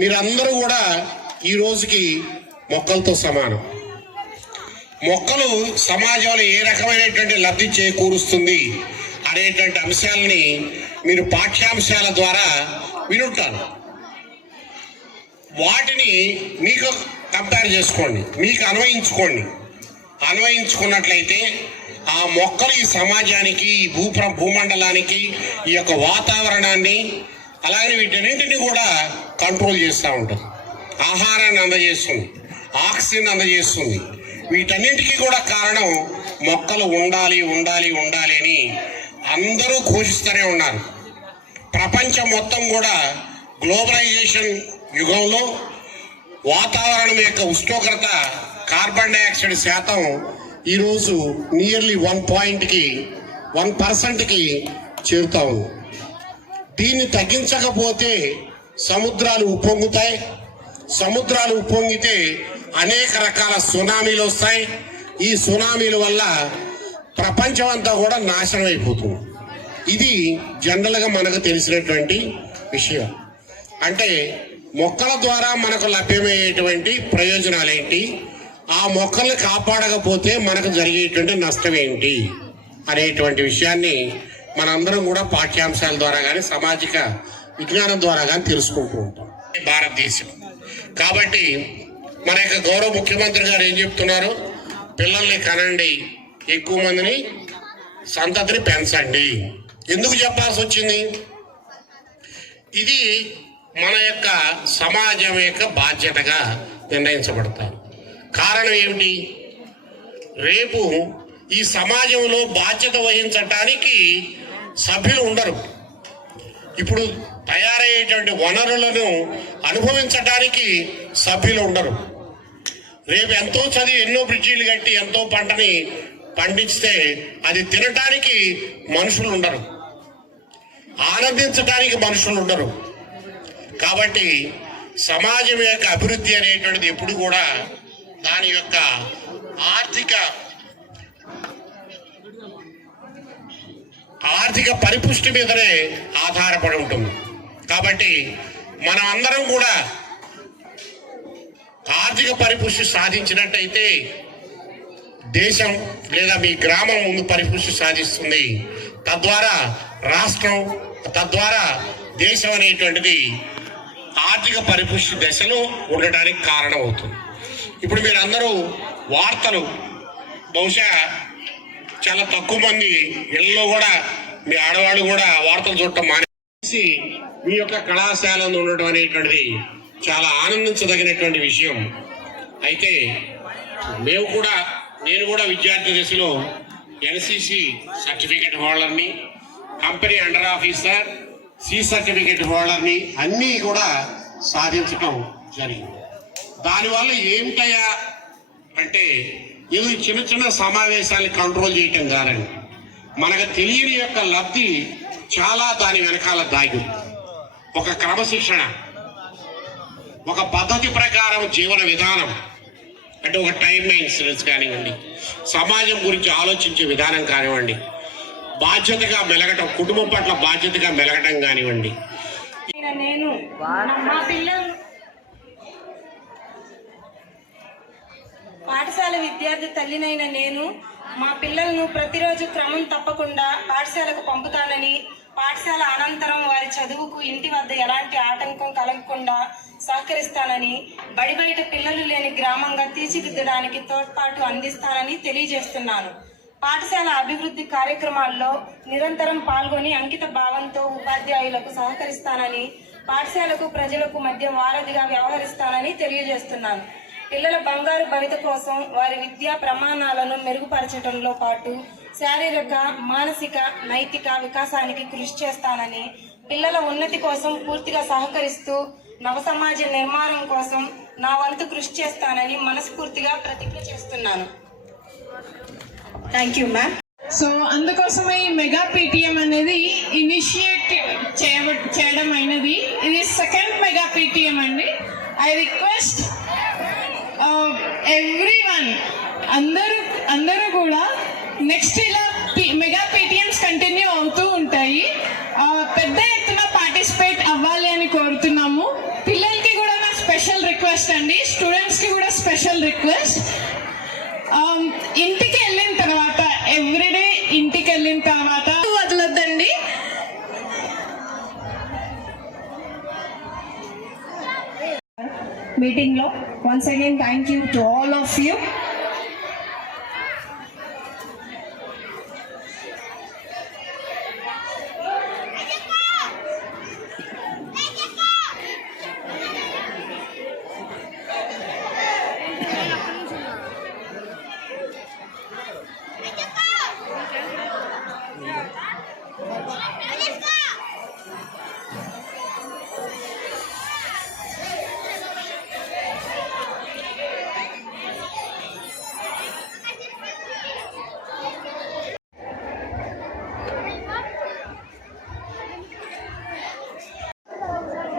మీరందరూ కూడా ఈ రోజుకి మొక్కలతో సమానం. మొక్కలు సమాజంలో ఏ రకమైనటువంటి లబ్ధి చేకూరుస్తుంది అనేటువంటి అంశాలని మీరు పాఠ్యాంశాల ద్వారా వినుంటారు. వాటిని మీకు కంపేర్ చేసుకోండి, మీకు అన్వయించుకున్నట్లయితే ఆ మొక్కలు ఈ సమాజానికి, ఈ భూమండలానికి, ఈ యొక్క వాతావరణాన్ని, అలాగే వీటన్నింటినీ కూడా కంట్రోల్ చేస్తూ ఉంటుంది. ఆహారాన్ని అందజేస్తుంది, ఆక్సిజన్ అందజేస్తుంది. వీటన్నింటికీ కూడా కారణం మొక్కలు ఉండాలి అని అందరూ ఘోషిస్తూనే ఉన్నారు. ప్రపంచం మొత్తం కూడా గ్లోబలైజేషన్ యుగంలో వాతావరణం యొక్క ఉష్ణోగ్రత, కార్బన్ డైఆక్సైడ్ శాతం ఈరోజు నియర్లీ 1%కి చేరుతా ఉంది. దీన్ని తగ్గించకపోతే సముద్రాలు ఉప్పొంగుతాయి. సముద్రాలు ఉప్పొంగితే అనేక రకాల సునామీలు వస్తాయి. ఈ సునామీల వల్ల ప్రపంచం అంతా కూడా నాశనం అయిపోతుంది. ఇది జనరల్గా మనకు తెలిసినటువంటి విషయం. అంటే మొక్కల ద్వారా మనకు లభ్యమయ్యేటువంటి ప్రయోజనాలు ఏంటి, ఆ మొక్కల్ని కాపాడకపోతే మనకు జరిగేటువంటి నష్టం ఏంటి అనేటువంటి విషయాన్ని మనందరం కూడా పాఠ్యాంశాల ద్వారా కానీ సామాజిక విజ్ఞానం ద్వారా కానీ తెలుసుకుంటూ ఉంటాం. భారతదేశం కాబట్టి మన యొక్క గౌరవ ముఖ్యమంత్రి గారు ఏం చెప్తున్నారు, పిల్లల్ని కనండి, ఎక్కువ మందిని సంతతిని పెంచండి. ఎందుకు చెప్పాల్సి వచ్చింది? ఇది మన యొక్క సమాజం యొక్క బాధ్యతగా నిర్ణయించబడతారు. కారణం ఏమిటి? రేపు ఈ సమాజంలో బాధ్యత వహించటానికి సభ్యులు ఉండరు. ఇప్పుడు తయారయ్యేటువంటి వనరులను అనుభవించడానికి సభ్యులు ఉండరు. రేపు ఎంతో చదివి ఎన్నో బ్రిడ్జీలు కట్టి ఎంతో పంటని పండిస్తే అది తినటానికి మనుషులు ఉండరు, ఆనందించడానికి మనుషులు ఉండరు. కాబట్టి సమాజం యొక్క అభివృద్ధి అనేటువంటిది ఎప్పుడు కూడా దాని యొక్క ఆర్థిక పరిపుష్టి మీదనే ఆధారపడి ఉంటుంది. కాబట్టి మనం అందరం కూడా ఆర్థిక పరిపుష్టి సాధించినట్టయితే దేశం లేదా మీ గ్రామం ముందు పరిపుష్టి సాధిస్తుంది. తద్వారా రాష్ట్రం, తద్వారా దేశం అనేటువంటిది ఆర్థిక పరిపుష్టి దశలో ఉండడానికి కారణం అవుతుంది. ఇప్పుడు మీరందరూ వార్తలు బహుశా చాలా తక్కువ మంది ఇళ్లలో కూడా మీ ఆడవాళ్ళు కూడా వార్తలు చూడటం మానేసి మీ యొక్క కళాశాలలో ఉండడం అనేటువంటిది చాలా ఆనందించదగినటువంటి విషయం. అయితే నేను కూడా విద్యార్థి దశలో ఎన్సిసి సర్టిఫికెట్ హోల్డర్ని, company under officer, C certificate హోల్డర్ని అన్నీ కూడా సాధించడం జరిగింది. దానివల్ల ఏమిటయా అంటే ఇది చిన్న చిన్న సమావేశాన్ని కంట్రోల్ చేయటం కాదండి, మనకు తెలియని యొక్క లబ్ధి చాలా దాని వెనకాల దాగి. ఒక క్రమశిక్షణ, ఒక పద్ధతి ప్రకారం జీవన విధానం, అంటే ఒక టైం మెయింటెనెన్స్ కానివ్వండి, సమాజం గురించి ఆలోచించే విధానం కానివ్వండి, బాధ్యతగా మెలగటం, కుటుంబం పట్ల బాధ్యతగా మెలగటం కానివ్వండి. నేను మా పిల్లలు పాఠశాల విద్యార్థి తల్లినైన నేను మా పిల్లలను ప్రతిరోజు క్రమం తప్పకుండా పాఠశాలకు పంపుతానని, పాఠశాల అనంతరం వారి చదువుకు ఇంటి వద్ద ఎలాంటి ఆటంకం కలగకుండా సహకరిస్తానని, బడి బయట పిల్లలు లేని గ్రామంగా తీర్చిదిద్దడానికి తోడ్పాటు అందిస్తానని తెలియజేస్తున్నాను. పాఠశాల అభివృద్ధి కార్యక్రమాల్లో నిరంతరం పాల్గొని అంకిత భావంతో ఉపాధ్యాయులకు సహకరిస్తానని, పాఠశాలకు ప్రజలకు మధ్య వారధిగా వ్యవహరిస్తానని తెలియజేస్తున్నాను. పిల్లల బంగారు భవిత కోసం వారి విద్యా ప్రమాణాలను మెరుగుపరచడంలో పాటు శారీరక, మానసిక, నైతిక వికాసానికి కృషి చేస్తానని, పిల్లల ఉన్నతి కోసం పూర్తిగా సహకరిస్తూ నవ సమాజ నిర్మాణం కోసం నా వంతు కృషి చేస్తానని మనస్ఫూర్తిగా ప్రతిజ్ఞ చేస్తున్నాను. Thank you ma'am. సో అందుకోసమే ఈ మెగా పీటీఎం అనేది ఇనిషియేట్ చేయడం అయినది. ఇది సెకండ్ మెగా పీటీఎం అండి. ఐ రిక్వెస్ట్ ఎవ్రీవన్, అందరూ కూడా నెక్స్ట్ ఇలా మెగా పీటీఎంస్ కంటిన్యూ అవుతూ ఉంటాయి. పెద్ద ఎత్తున పార్టిసిపేట్ అవ్వాలి అని కోరుతున్నాము. పిల్లలకి కూడా నా స్పెషల్ రిక్వెస్ట్ అండి, స్టూడెంట్స్కి కూడా స్పెషల్ రిక్వెస్ట్. ఇంటికి వెళ్ళిన తర్వాత, ఎవ్రీడే ఇంటికి వెళ్ళిన తర్వాత వదలొద్దండి. మీటింగ్ లో once again thank you to all of you.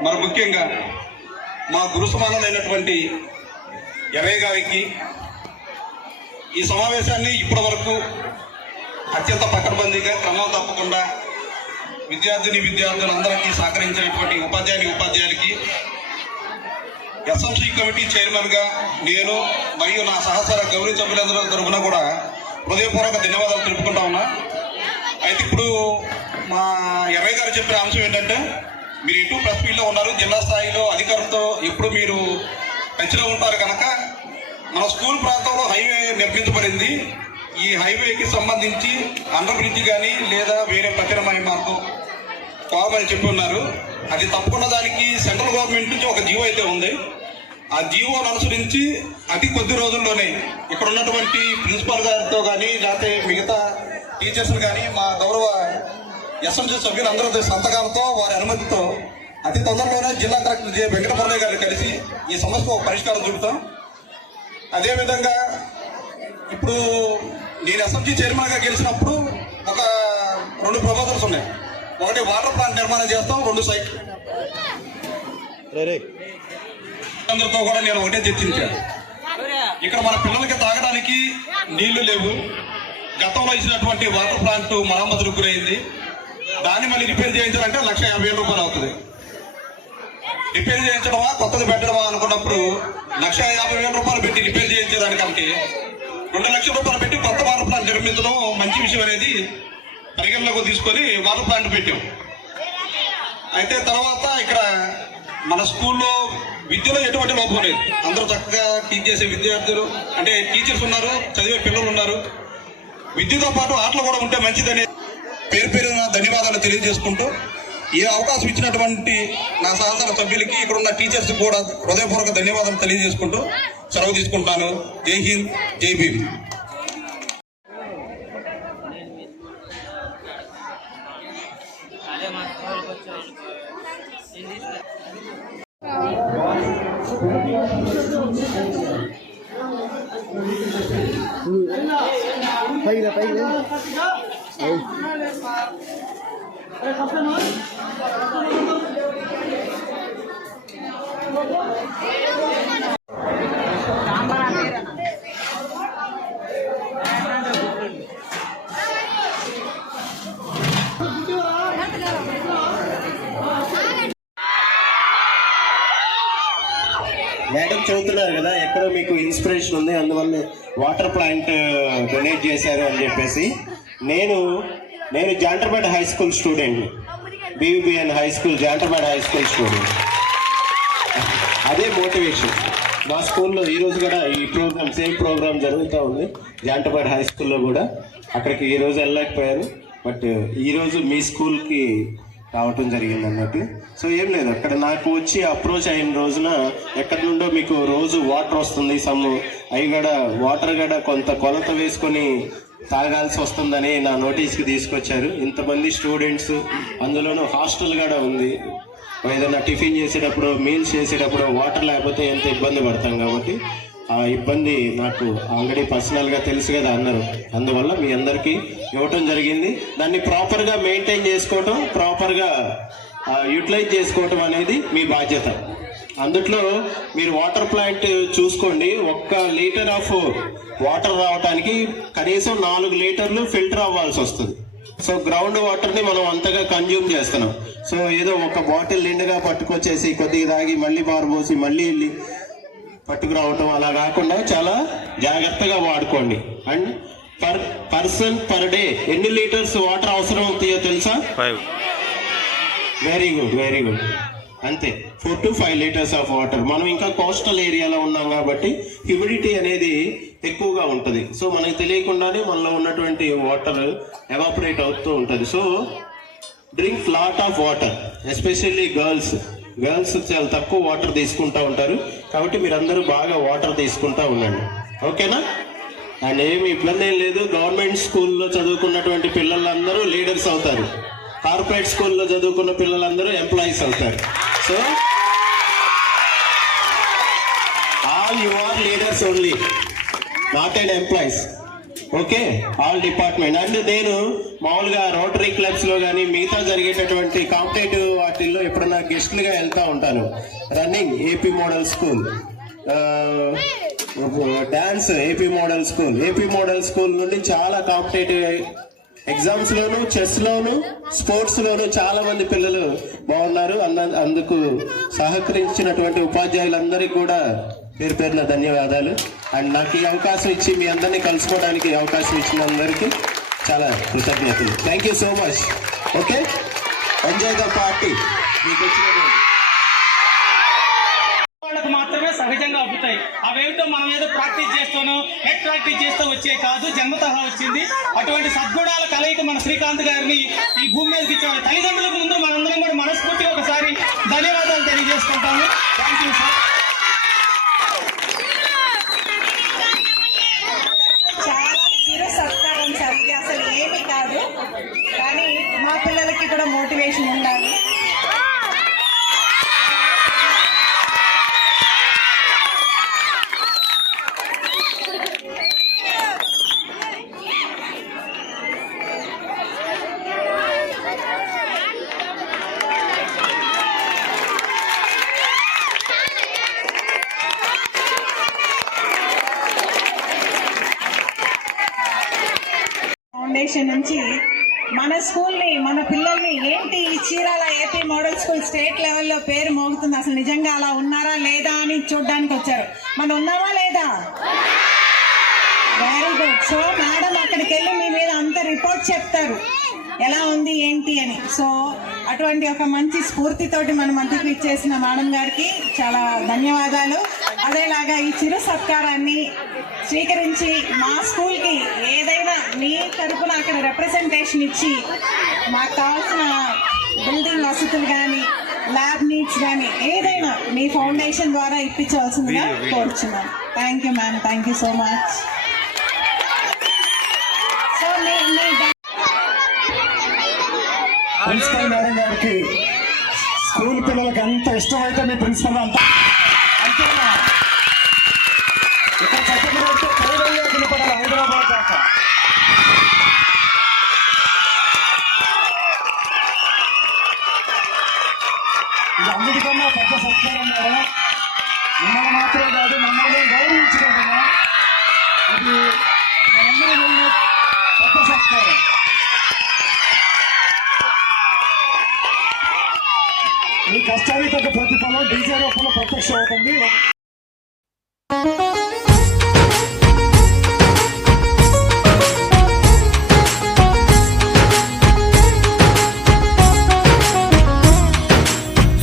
మరి ముఖ్యంగా మా గురు సమానులైనటువంటి ఎర్రయ్య గారికి ఈ సమావేశాన్ని ఇప్పటి వరకు అత్యంత పకడ్బందీగా క్రమం తప్పకుండా విద్యార్థులందరికీ సహకరించినటువంటి ఉపాధ్యాయులకి ఎస్ఎంసీ కమిటీ చైర్మన్గా నేను మరియు నా సహచర గౌరవ సభ్యులందరూ తరఫున కూడా హృదయపూర్వక ధన్యవాదాలు తెలుపుకుంటా ఉన్నా. అయితే ఇప్పుడు మా ఎర్రయ్య గారు చెప్పిన అంశం ఏంటంటే, మీరు ఎటు ప్రెస్ మీట్లో ఉన్నారు, జిల్లా స్థాయిలో అధికారులతో ఎప్పుడు మీరు టచ్లో ఉంటారు కనుక మన స్కూల్ ప్రాంతంలో హైవే నిర్మించబడింది. ఈ హైవేకి సంబంధించి అండర్ బ్రిడ్జ్ కానీ లేదా వేరే ప్రత్యామ్నాయ మార్గం కావాలని చెప్పి ఉన్నారు. అది తప్పకుండా దానికి సెంట్రల్ గవర్నమెంట్ నుంచి ఒక జీవో అయితే ఉంది. ఆ జీవోను అనుసరించి అతి కొద్ది రోజుల్లోనే ఇక్కడ ఉన్నటువంటి ప్రిన్సిపాల్ గారితో కానీ లేకపోతే మిగతా టీచర్స్ కానీ మా గౌరవ ఎస్ఎంసీ సభ్యులు అందరూ సంతకాలతో వారి అనుమతితో అతి తొందరలోనే జిల్లా కలెక్టర్ జె వెంకటపర్లయ్య గారిని కలిసి ఈ సమస్యకు ఒక పరిష్కారం చూపుతాం. అదేవిధంగా ఇప్పుడు నేను ఎస్ఎంసీ చైర్మన్గా గెలిచినప్పుడు ఒక 2 ప్రపోజల్స్ ఉన్నాయి. ఒకటి వాటర్ ప్లాంట్ నిర్మాణం చేస్తాం, 2 సైట్ అందరితో కూడా నేను ఒకటే చర్చించాను. ఇక్కడ మన పిల్లలకి తాగడానికి నీళ్లు లేవు. గతంలో ఇచ్చినటువంటి వాటర్ ప్లాంట్ మరమ్మతులకు గురైంది. దాన్ని మళ్ళీ రిపేర్ చేయించాలంటే 1,50,000 రూపాయలు అవుతుంది. రిపేర్ చేయించడమా కొత్తది పెట్టడమా అనుకున్నప్పుడు 1,50,000 రూపాయలు పెట్టి రిపేర్ చేయించేదానికంటే 2 లక్షల రూపాయలు పెట్టి కొత్త వాటర్ ప్లాంట్ నిర్మించడం మంచి విషయం అనేది పరిగణలోకి తీసుకొని వాటర్ ప్లాంట్ పెట్టాం. అయితే తర్వాత ఇక్కడ మన స్కూల్లో విద్యలో ఎటువంటి లోపం లేదు. అందరూ చక్కగా టీచ్ చేసే విద్యార్థులు అంటే టీచర్స్ ఉన్నారు, చదివే పిల్లలు ఉన్నారు. విద్యతో పాటు ఆటలు కూడా ఉంటే మంచిదని పేరున ధన్యవాదాలు తెలియజేసుకుంటూ ఈ అవకాశం ఇచ్చినటువంటి నా సహచర సభ్యులకి ఇక్కడ ఉన్న టీచర్స్ కూడా హృదయపూర్వక ధన్యవాదాలు తెలియజేసుకుంటూ సెలవు తీసుకుంటాను. జై హింద్, జై భీమ్. మేడం చదువుతున్నారు కదా, ఎక్కడో మీకు ఇన్స్పిరేషన్ ఉంది, అందువల్ల వాటర్ ప్లాంట్ డొనేట్ చేశారు అని చెప్పేసి. నేను Jantarpeta high school student, BVBN high school, Jantarpeta high school student. అదే మోటివేషన్. మా స్కూల్లో ఈరోజు కూడా ఈ ప్రోగ్రామ్ సేమ్ ప్రోగ్రామ్ జరుగుతూ ఉంది జాంటర్పేట హై స్కూల్లో కూడా. అక్కడికి ఈరోజు వెళ్ళలేకపోయాను, బట్ ఈరోజు మీ స్కూల్కి రావటం జరిగింది అన్నట్టు. సో ఏం లేదు, అక్కడ నాకు వచ్చి అప్రోచ్ అయిన రోజున ఎక్కడి నుండో మీకు రోజు వాటర్ వస్తుంది, అవి కూడా వాటర్ కూడా కొంత కొలత వేసుకొని తాగాల్సి వస్తుందని నా నోటీస్కి తీసుకొచ్చారు. ఇంతమంది స్టూడెంట్స్, అందులోనూ హాస్టల్ కూడా ఉంది. ఏదైనా టిఫిన్ చేసేటప్పుడు, మీల్స్ చేసేటప్పుడు వాటర్ లేకపోతే ఎంత ఇబ్బంది పడతాం. కాబట్టి ఆ ఇబ్బంది నాకు ఆల్రెడీ పర్సనల్గా తెలుసు కదా అన్నారు. అందువల్ల మీ అందరికీ ఇవ్వటం జరిగింది. దాన్ని ప్రాపర్గా మెయింటైన్ చేసుకోవటం, ప్రాపర్గా యూటిలైజ్ చేసుకోవటం అనేది మీ బాధ్యత. అందుట్లో మీరు వాటర్ ప్లాంట్ చూసుకోండి. 1 లీటర్ ఆఫ్ వాటర్ రావడానికి కనీసం 4 లీటర్లు ఫిల్టర్ అవ్వాల్సి వస్తుంది. సో గ్రౌండ్ వాటర్ని మనం అంతగా కన్జ్యూమ్ చేస్తున్నాం. సో ఏదో ఒక బాటిల్ నిండుగా పట్టుకొచ్చేసి కొద్దిగా తాగి మళ్ళీ పారబోసి మళ్ళీ వెళ్ళి పట్టుకురావటం అలా కాకుండా చాలా జాగ్రత్తగా వాడుకోండి. అండ్ పర్సన్ పర్ డే ఎన్ని లీటర్స్ వాటర్ అవసరం అవుతాయో తెలుసా? 5. Very good, very good. అంతే, 4 to 5 లీటర్స్ ఆఫ్ వాటర్. మనం ఇంకా కోస్టల్ ఏరియాలో ఉన్నాం కాబట్టి హ్యూమిడిటీ అనేది ఎక్కువగా ఉంటుంది. సో మనకి తెలియకుండానే మనలో ఉన్నటువంటి వాటర్ ఎవాపరేట్ అవుతూ ఉంటుంది. So drink lot of water, especially girls చాలా తక్కువ వాటర్ తీసుకుంటూ ఉంటారు. కాబట్టి మీరందరూ బాగా వాటర్ తీసుకుంటూ ఉండండి, ఓకేనా? అండ్ ఏమి ఇబ్బంది ఏం లేదు. గవర్నమెంట్ స్కూల్లో చదువుకున్నటువంటి పిల్లలందరూ లీడర్స్ అవుతారు, కార్పొరేట్ స్కూల్లో చదువుకున్న పిల్లలందరూ ఎంప్లాయీస్ అవుతారు. So all you are leaders only, not and employees. Okay, all department. And నేను మామూలుగా రోటరీ క్లబ్స్ లో కానీ మిగతా జరిగేటటువంటి కాంపిటేటివ్ వాటిల్లో ఎప్పుడన్నా గెస్ట్లుగా వెళ్తూ ఉంటాను. Running AP model school, dance AP model school నుండి చాలా కాంపిటేటివ్ ఎగ్జామ్స్ లోను, చెస్ లోను, స్పోర్ట్స్ లోను చాలా మంది పిల్లలు బాగున్నారు. అందుకు సహకరించినటువంటి ఉపాధ్యాయులందరికీ కూడా పేరు పేరున ధన్యవాదాలు. అండ్ నాకు ఈ అవకాశం ఇచ్చి మీ అందరినీ కలుసుకోవడానికి అవకాశం ఇచ్చిన అందరికీ చాలా కృతజ్ఞతలు. Thank you so much. Okay, enjoy the party. మీకు వచ్చిన వాళ్ళకు మాత్రమే సహజంగా అబ్బుతాయి. అవేమిటో మనం ఏదో ప్రాక్టీస్ చేస్తాను, నెట్ ప్రాక్టీస్ చేస్తూ వచ్చే కాదు, జన్మతహా వచ్చింది. అటువంటి సద్గుణాల కలయిక మన శ్రీకాంత్ గారిని ఈ భూమి మీదకి ఇచ్చిన తల్లిదండ్రులకు ముందు మనందరం కూడా మనస్ఫూర్తిగా ఒకసారి ధన్యవాదాలు తెలియజేసుకుంటాము. Thank you sir. చాలా చిరు సత్కారం సార్, ఇది అసలు ఏమి కాదు. కానీ మా పిల్లలకి అసోసియేషన్ నుంచి మన స్కూల్ని, మన పిల్లల్ని, ఏంటి ఈ Chirala AP model school state లెవెల్లో పేరు మోగుతుంది, అసలు నిజంగా అలా ఉన్నారా లేదా అని చూడడానికి వచ్చారు. మనం ఉన్నామా లేదా? Very good. సో మేడం అక్కడికి వెళ్ళి మీ మీద అంత రిపోర్ట్ చెప్తారు ఎలా ఉంది ఏంటి అని. సో అటువంటి ఒక మంచి స్ఫూర్తితోటి మన మధ్యకి ఇచ్చేసిన మేడం గారికి చాలా ధన్యవాదాలు. అదేలాగా ఈ చిరు సత్కారాన్ని స్వీకరించి మా స్కూల్కి ఏదైనా మీ తరఫున అక్కడ రిప్రజెంటేషన్ ఇచ్చి మాకు కావాల్సిన బిల్డింగ్ వసతులు కానీ, ల్యాబ్ నీడ్స్ కానీ ఏదైనా మీ ఫౌండేషన్ ద్వారా ఇప్పించవలసిందిగా కోరుచున్నాను. Thank you ma'am, thank you so much. So మీ ప్రిన్సిపల్ మేడం గారికి స్కూల్ పిల్లలకి ఎంత ఇష్టమైతే మీ ప్రిన్సిపల్ అంతా అంతేనా? ఇక్కడ చక్కగా పేదల్లో కనపడాలి హైదరాబాద్ దాకా. ఇది అన్నిటికన్నా పెద్ద సత్కారం మేడం. మిమ్మల్ని మాత్రమే కాదు, మమ్మల్ని గౌరవించుకుంటున్నాం. ఇది మనందరూ పెద్ద సత్కారం. మీ కష్టానికి తగ్గ ప్రతిఫలం డీజే రూపంలో ప్రత్యక్షం అవుతుంది.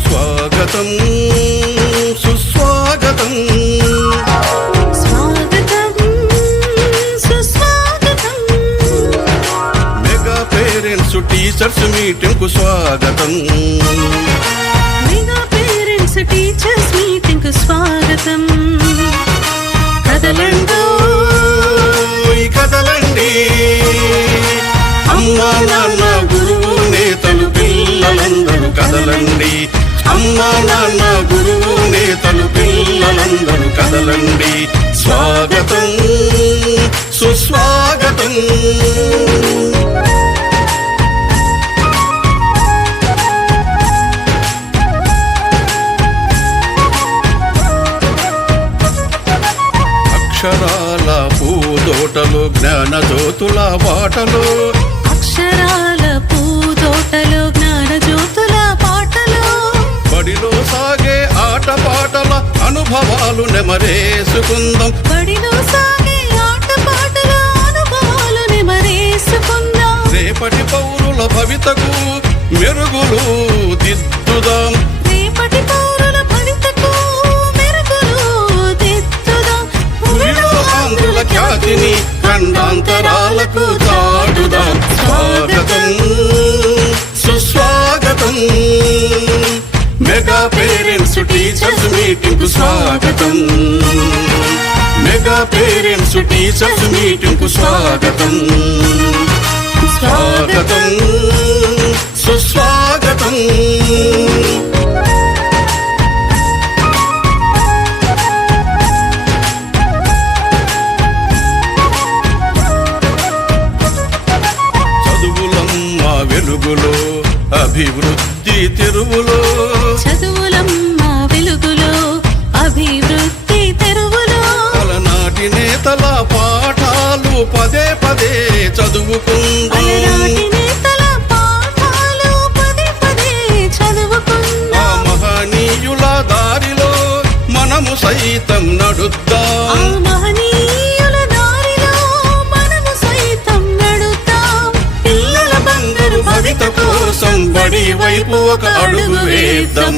స్వాగతం సుస్వాగతం, స్వాగతం సుస్వాగతం, మెగా పేరెంట్స్ టీచర్స్ మీటింగ్ కు స్వాగతం. మెగా పేరెంట్స్ టీచర్స్ మీటింగ్ కు స్వాగతం. కదలండి కదలండి, అమ్మా నాన్న గురువు నేతలు పిల్లలందరూ కదలండి. అమ్మా నాన్న గురువు నేతలు పిల్లలందరూ కదలండి. స్వాగతం సుస్వాగతం. అక్షరాల పూదోటలు జ్ఞాన జ్యోతుల బాటలు, అక్షరాల పూదోటలో జ్ఞాన జ్యోతుల పాటలు, బడిలో సాగే ఆట పాటల అనుభవాలు నెమరేసుకుందాం. బడిలో సాగే ఆట పాటల అనుభవాలు నెమరేసుకుందాం. రేపటి పౌరుల భవితకు మెరుగులు దిద్దుదాం. రేపటి పౌరుల భవితకు మెరుగులు దిద్దుదాం. భూమిలో ఆంధ్రుల ఖ్యాతిని ఖండాంతరాలకు చాటుదాం. స్వాగతం సుస్వాగతం, మెగా పేరెంట్స్ టీచర్స్ మీటింగ్ కు స్వాగతం. మెగా పేరెంట్స్ టీచర్స్ మీటింగ్ కు స్వాగతం. స్వాగతం సుస్వాగతం. చదువులమ్మ వెలుగులో అభివృద్ధి తెరువులో, చదువులమ్మ వెలుగులో అభివృద్ధి తెరువులో, అలనాటి నేతల పాఠాలు పదే పదే చదువుకుందాం. అలనాటి నేతల పాఠాలు పదే పదే చదువుకుందాం. ఆ మహనీయుల దారిలో మనము సైతం నడుద్దాం. ఆ మహనీయుల దారిలో మనము సైతం నడుద్దాం. పిల్లల బంగారు భవిత కోసం బడి వైపు ఒక అడుగు వేద్దాం.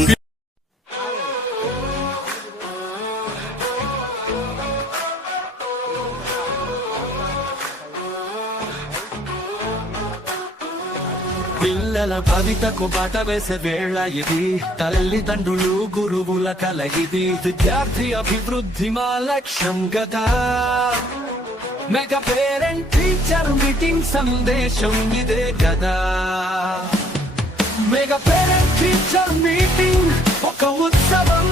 పిల్లల భవితకు బాట వేసే వేళ ఇది, తల్లిదండ్రులు గురువుల కలయిది, విద్యార్థి అభివృద్ధి మా లక్ష్యం గదా. మెగా పేరెంట్ టీచర్ మీటింగ్ సందేశం ఇదే గదా. మెగా పేరెంట్ టీచర్ మీటింగ్ ఒక ఉత్సవం,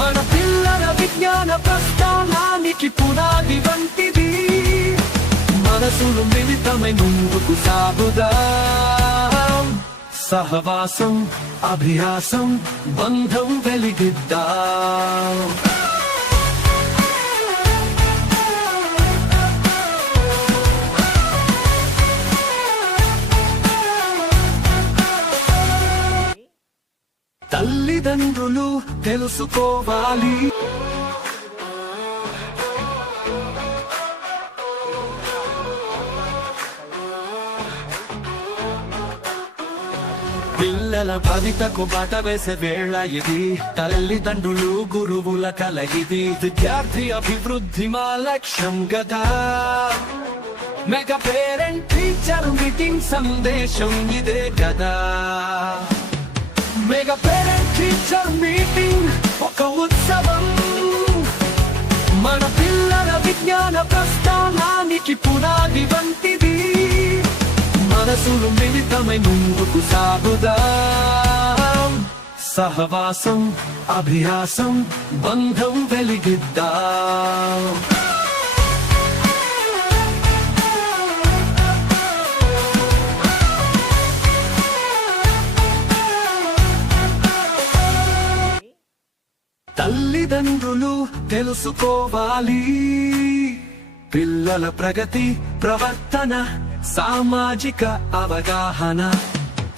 మన పిల్లల విజ్ఞాన ప్రస్థానానికి పునాది వంటిది. మనసులు మిళితమై ముందుకు సాగుదాం. సహవాసం అభ్యాసం బంధం వెలిగిద్దాం. తల్లిదండ్రులు తెలుసుకోవాలి. పిల్లల భవితకు బాట వేసే వేళ ఇది, తల్లిదండ్రులు గురువుల కలయిది. విద్యార్థి అభివృద్ధి మా లక్ష్యం గదా. మెగా పేరెంట్ టీచర్ మీటింగ్ సందేశం ఇదే కదా. మెగా పేరెంట్ టీచర్ మీటింగ్ ఒక ఉత్సవం, మన పిల్లల విజ్ఞాన ప్రస్థానానికి పునాది వంటిది. మనసులు మిళితమై ముందుకు సాగుదాం. సహవాసం అభ్యాసం బంధం వెలిగిద్దాం. తల్లిదండ్రులు తెలుసుకోవాలి. పిల్లల ప్రగతి ప్రవర్తన సామాజిక అవగాహన.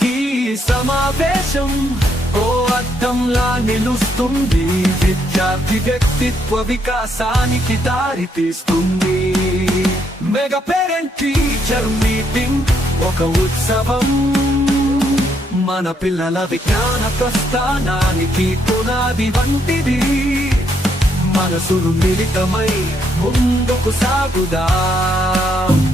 ఈ సమావేశం ఓ అద్దంలా నిలుస్తుంది. విద్యార్థి వ్యక్తిత్వ వికాసానికి దారి తీస్తుంది. మెగా పేరెంట్ టీచర్ మీటింగ్ ఒక ఉత్సవం, మన పిల్లల విజ్ఞాన ప్రస్థానానికి పునాది వంటిది. మనసులు మిళితమై ముందుకు సాగుదాం.